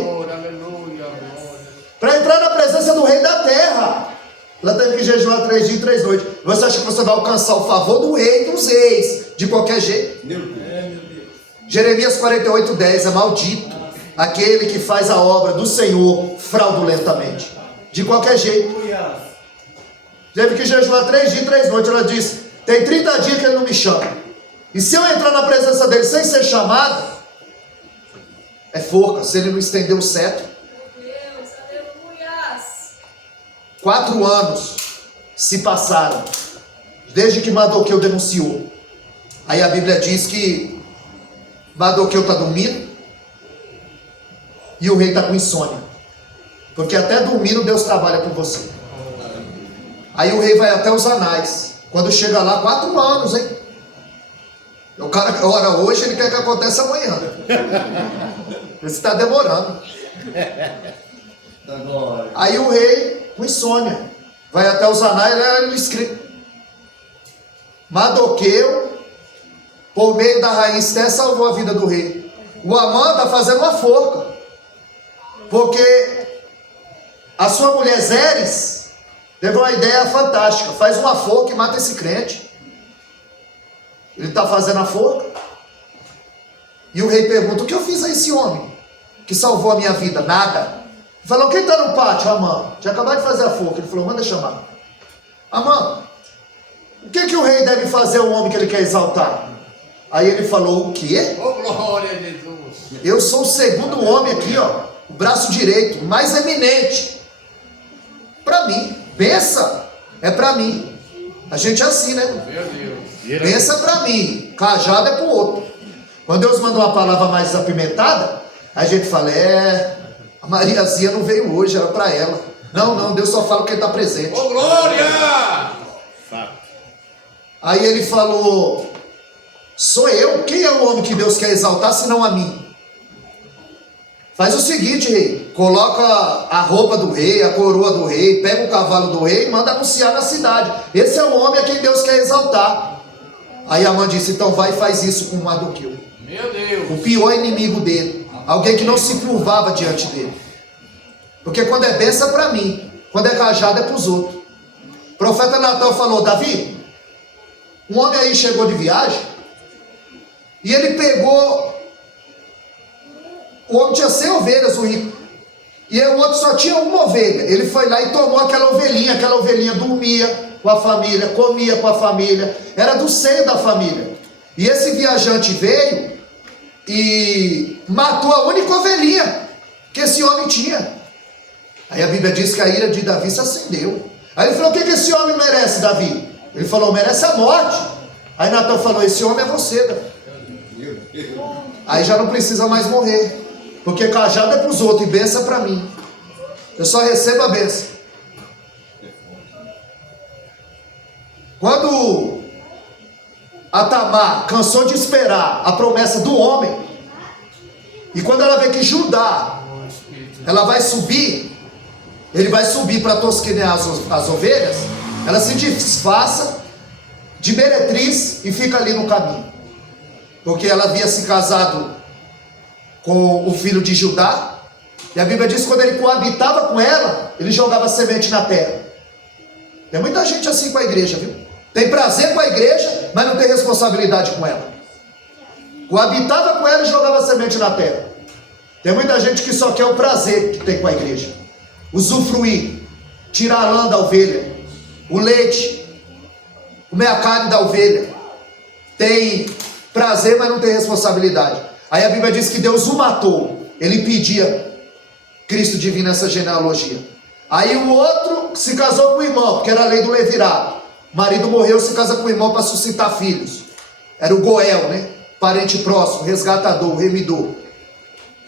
Para entrar na presença do rei da terra, ela teve que jejuar 3 dias e 3 noites. Você acha que você vai alcançar o favor do rei dos reis de qualquer jeito? Meu Deus. Jeremias 48:10, é maldito aquele que faz a obra do Senhor fraudulentamente. De qualquer jeito. Teve que jejuar 3 dias e 3 noites. Ela disse: tem 30 dias que ele não me chama. E se eu entrar na presença dele sem ser chamado, é forca, se ele não estender o cetro. 4 anos se passaram desde que Mardoqueu denunciou. Aí a Bíblia diz que Mardoqueu está dormindo e o rei está com insônia, porque até dormindo Deus trabalha por você. Aí o rei vai até os anais. Quando chega lá, 4 anos, hein? O cara ora hoje, ele quer que aconteça amanhã. Ele está demorando. Aí o rei, com insônia, vai até os anais e lê o escrito. Mardoqueu, por meio da rainha Esté, salvou a vida do rei. O Amã está fazendo uma forca, porque a sua mulher Zeres teve uma ideia fantástica: faz uma forca e mata esse crente. Ele está fazendo a forca. E o rei pergunta: o que eu fiz a esse homem que salvou a minha vida? Nada. Ele falou: quem está no pátio? Amã. Tinha acabado de fazer a forca. Ele falou: manda chamar. Amã, o que o rei deve fazer ao homem que ele quer exaltar? Aí ele falou: o quê? Oh, glória a Jesus. Eu sou o segundo homem aqui, ó, o braço direito, o mais eminente. Para mim. Pensa, é para mim. A gente é assim, né? Meu Deus. Pensa para mim, cajado é para o outro. Quando Deus manda uma palavra mais apimentada, a gente fala: a Mariazinha não veio hoje, era para ela. Não, Deus só fala que ele está presente. Oh, glória! Aí ele falou: sou eu? Quem é o homem que Deus quer exaltar senão a mim? Faz o seguinte, rei, coloca a roupa do rei, a coroa do rei, pega o cavalo do rei e manda anunciar na cidade. Esse é o homem a quem Deus quer exaltar. Aí Amã disse, então vai e faz isso com Mardoqueu. Meu Deus. O pior inimigo dele, alguém que não se curvava diante dele. Porque quando é bênção é para mim, quando é cajado é para os outros. O profeta Natan falou, Davi, um homem aí chegou de viagem e ele pegou, o homem tinha 100 ovelhas, o rico, e o outro só tinha uma ovelha. Ele foi lá e tomou aquela ovelhinha dormia com a família, comia com a família, era do seio da família. E esse viajante veio e matou a única ovelhinha que esse homem tinha. Aí a Bíblia diz que a ira de Davi se acendeu. Aí ele falou, o que esse homem merece, Davi? Ele falou, merece a morte. Aí Natan falou, esse homem é você, Davi. Aí já não precisa mais morrer, porque cajado é para os outros e bênção é para mim. Eu só recebo a bênção. Quando a Tamar cansou de esperar a promessa do homem, e quando ela vê que Judá, ela vai subir, ele vai subir para tosquinear as ovelhas, ela se disfarça de meretriz e fica ali no caminho, porque ela havia se casado com o filho de Judá, e a Bíblia diz que quando ele coabitava com ela, ele jogava semente na terra. Tem muita gente assim com a igreja, viu? Tem prazer com a igreja, mas não tem responsabilidade com ela. Coabitava com ela e jogava semente na terra. Tem muita gente que só quer o prazer que tem com a igreja, usufruir, tirar a lã da ovelha, o leite, comer a carne da ovelha. Tem prazer, mas não tem responsabilidade. Aí a Bíblia diz que Deus o matou. Ele pedia Cristo divino nessa genealogia. Aí o outro se casou com o irmão, porque era a lei do levirado. O marido morreu, se casa com o irmão para suscitar filhos. Era o Goel, né? Parente próximo, resgatador, remidor.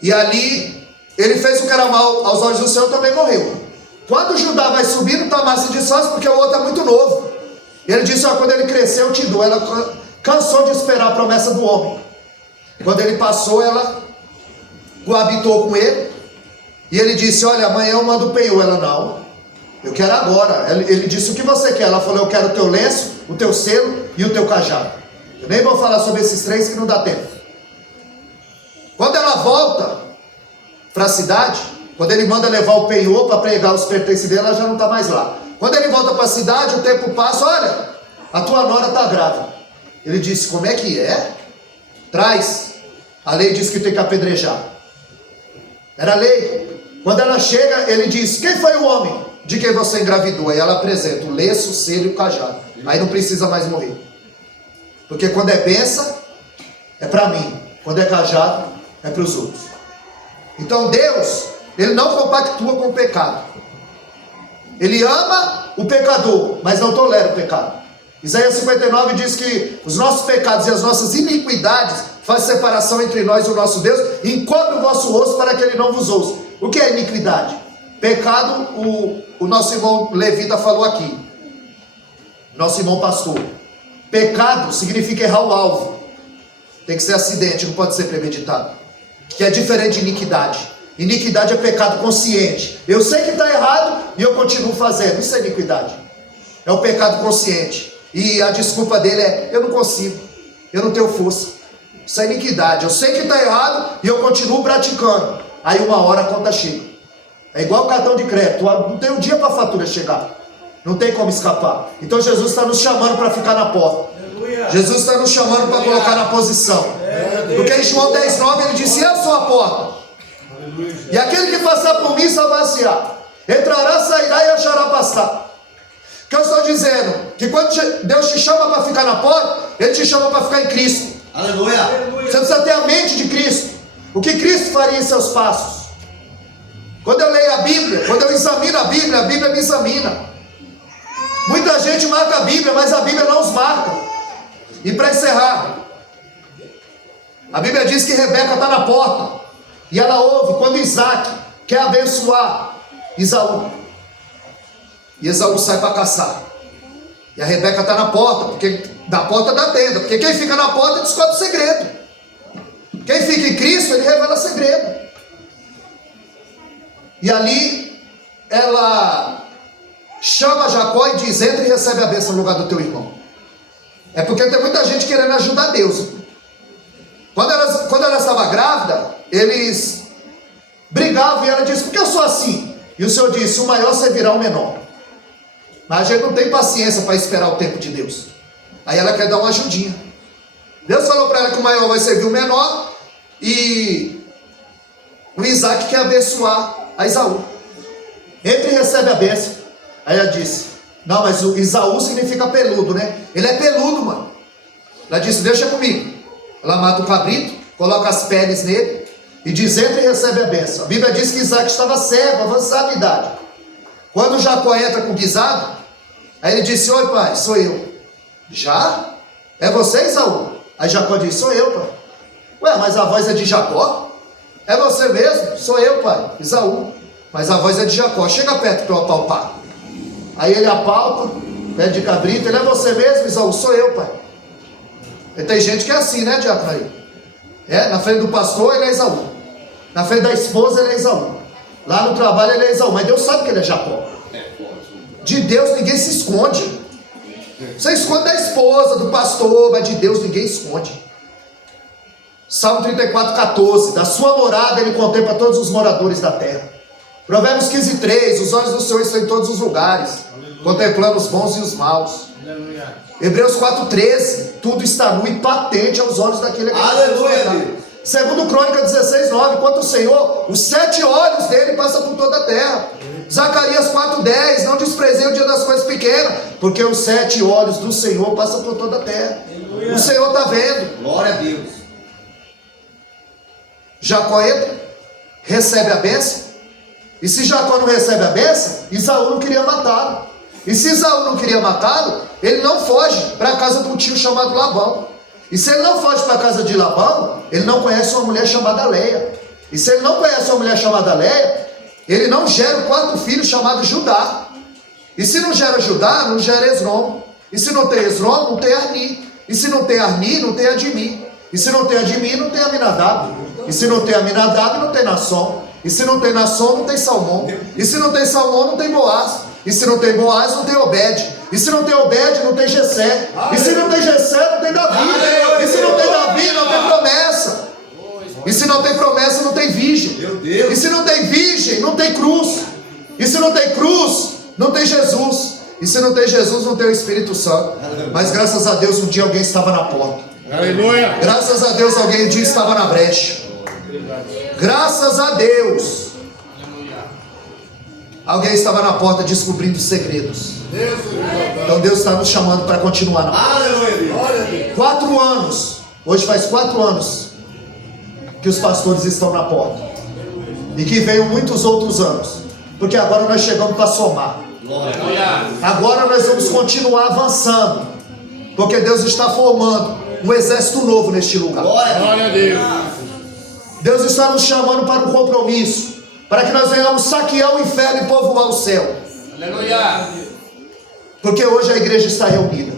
E ali, ele fez o que era mal aos olhos do Senhor, também morreu. Quando Judá vai subindo, Tamar se desfaz, porque o outro é muito novo. Ele disse, ó, quando ele crescer eu te dou. Ela cansou de esperar a promessa do homem. Quando ele passou, ela coabitou com ele. E ele disse, olha, amanhã eu mando o penhor. Ela, não, eu quero agora. Ele disse, o que você quer? Ela falou, eu quero o teu lenço, o teu selo e o teu cajado. Eu nem vou falar sobre esses três que não dá tempo. Quando ela volta para a cidade, quando ele manda levar o penhor para pregar os pertences dela, ela já não está mais lá. Quando ele volta para a cidade, o tempo passa, olha, a tua nora está grávida. Ele disse, como é que é? Traz. A lei diz que tem que apedrejar. Era a lei. Quando ela chega, ele diz, quem foi o homem de quem você engravidou? Aí ela apresenta o lenço, o selo e o cajado. Aí não precisa mais morrer. Porque quando é bênção, é para mim. Quando é cajado, é para os outros. Então Deus, Ele não compactua com o pecado. Ele ama o pecador, mas não tolera o pecado. Isaías 59 diz que os nossos pecados e as nossas iniquidades fazem separação entre nós e o nosso Deus, e encobre o vosso rosto para que Ele não vos ouça. O que é iniquidade? Pecado, o nosso irmão Levita falou aqui, nosso irmão pastor. Pecado significa errar o alvo. Tem que ser acidente, não pode ser premeditado. Que é diferente de iniquidade. Iniquidade é pecado consciente. Eu sei que está errado e eu continuo fazendo. Isso é iniquidade. É o pecado consciente. E a desculpa dele é, eu não consigo, eu não tenho força. Isso é iniquidade. Eu sei que está errado e eu continuo praticando. Aí uma hora a conta chega. É igual o cartão de crédito. Não tem um dia para a fatura chegar. Não tem como escapar. Então Jesus está nos chamando para ficar na porta. Jesus está nos chamando para colocar na posição. Porque em João 10:9 ele disse, eu sou a porta. E aquele que passar por mim salvar-se-á. Entrará, sairá e achará pastar. O que eu estou dizendo? Que quando Deus te chama para ficar na porta, Ele te chama para ficar em Cristo. Aleluia. Você precisa ter a mente de Cristo. O que Cristo faria em seus passos. Quando eu leio a Bíblia, quando eu examino a Bíblia me examina. Muita gente marca a Bíblia, mas a Bíblia não os marca. E para encerrar, a Bíblia diz que Rebeca está na porta. E ela ouve quando Isaac quer abençoar Esaú. E Esaú sai para caçar. E a Rebeca está na porta, porque da porta da tenda. Porque quem fica na porta descobre o segredo. Quem fica em Cristo, ele revela segredo. E ali ela chama Jacó e diz: entra e recebe a bênção no lugar do teu irmão. É porque tem muita gente querendo ajudar Deus. Quando ela estava grávida, eles brigavam e ela disse: por que eu sou assim? E o Senhor disse: o maior servirá o menor. Mas a gente não tem paciência para esperar o tempo de Deus. Aí ela quer dar uma ajudinha. Deus falou para ela que o maior vai servir o menor, e o Isaac quer abençoar a Esaú. Entra e recebe a bênção. Aí ela disse: não, mas o Esaú significa peludo, né? Ele é peludo, mano. Ela disse: deixa comigo. Ela mata o cabrito, coloca as peles nele e diz: entra e recebe a bênção. A Bíblia diz que Isaac estava cego, avançado de idade. Quando Jacó entra com o guisado, aí ele disse: oi pai, sou eu. Já? É você, Esaú? Aí Jacó disse: sou eu, pai. Ué, mas a voz é de Jacó? É você mesmo? Sou eu, pai, Esaú. Mas a voz é de Jacó. Chega perto para eu apalpar. Aí ele apalpa, pé de cabrito. Ele: é você mesmo, Esaú? Sou eu, pai. E tem gente que é assim, né, diácono aí? Na frente do pastor ele é Esaú. Na frente da esposa ele é Esaú. Lá no trabalho ele é Esaú. Mas Deus sabe que ele é Jacó. De Deus ninguém se esconde. Você esconde da esposa, do pastor, mas de Deus ninguém esconde. Salmo 34:14. Da sua morada ele contempla todos os moradores da terra. Provérbios 15:3. Os olhos do Senhor estão em todos os lugares, contemplando os bons e os maus. Aleluia. Hebreus 4:13. Tudo está nu e patente aos olhos daquele que Aleluia, Deus. Segundo Crônica 16:9. Quanto o Senhor, os 7 olhos dele passam por toda a terra. Zacarias 4:10. Não desprezei o dia das coisas pequenas, porque os 7 olhos do Senhor passam por toda a terra. O Senhor está vendo. Glória a Deus. Jacó entra, recebe a bênção. E se Jacó não recebe a bênção, Esaú não queria matá-lo. E se Esaú não queria matá-lo, ele não foge para a casa de um tio chamado Labão. E se ele não foge para a casa de Labão, ele não conhece uma mulher chamada Leia. E se ele não conhece uma mulher chamada Leia, ele não gera o 4º filho chamado Judá. E se não gera Judá, não gera Esrom. E se não tem Esrom, não tem Arni. E se não tem Arni, não tem Admi. E se não tem Admi, não tem Aminadab. E se não tem Aminadab, não tem Nasson. E se não tem Nasson, não tem Salmão. E se não tem Salmão, não tem Boaz. E se não tem Boaz, não tem Obed. E se não tem Obed, não tem Jessé. E se não tem Jessé, não tem Davi. E se não tem Davi, não tem promessa. E se não tem promessa, não tem virgem. E se não tem virgem, não tem cruz. E se não tem cruz, não tem Jesus. E se não tem Jesus, não tem o Espírito Santo. Mas graças a Deus, um dia alguém estava na porta. Aleluia. Graças a Deus, alguém um dia estava na brecha. Graças a Deus, alguém estava na porta descobrindo segredos. Então Deus está nos chamando para continuar na porta. Aleluia. 4 anos. Hoje faz 4 anos que os pastores estão na porta. E que venham muitos outros anos. Porque agora nós chegamos para somar. Agora nós vamos continuar avançando. Porque Deus está formando um exército novo neste lugar. Glória a Deus. Deus está nos chamando para um compromisso, para que nós venhamos saquear o inferno e povoar o céu. Aleluia. Porque hoje a igreja está reunida.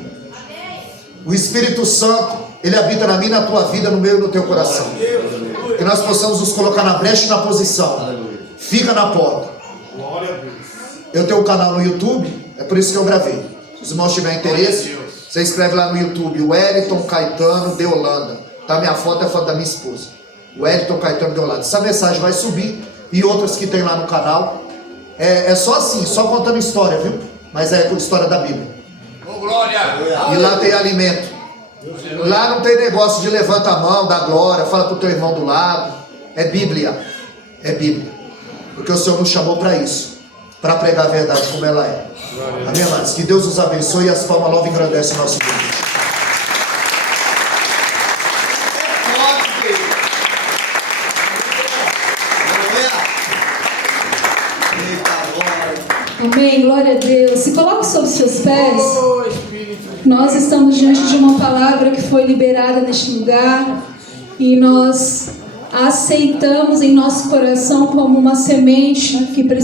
O Espírito Santo, ele habita na minha e na tua vida, no meu e no teu coração. Que nós possamos nos colocar na brecha e na posição. Fica na porta. Eu tenho um canal no YouTube, é por isso que eu gravei. Se os irmãos tiverem interesse, você escreve lá no YouTube: Wellington Caetano de Holanda. Tá, minha foto é a foto da minha esposa. Wellington Caetano de Holanda. Essa mensagem vai subir, e outras que tem lá no canal. É só assim, só contando história, viu? Mas é com história da Bíblia. Oh, glória. E lá tem alimento. Lá não tem negócio de levanta a mão, dá glória, fala pro teu irmão do lado. É Bíblia. É Bíblia. Porque o Senhor nos chamou para isso, para pregar a verdade como ela é. Amém, amados? Que Deus nos abençoe e as palmas logo engrandecem o nosso Deus. Amém, glória a Deus. Se coloque sobre os seus pés. Oh, Espírito de Nós estamos diante de uma palavra que foi liberada neste lugar e nós a aceitamos em nosso coração como uma semente que precisa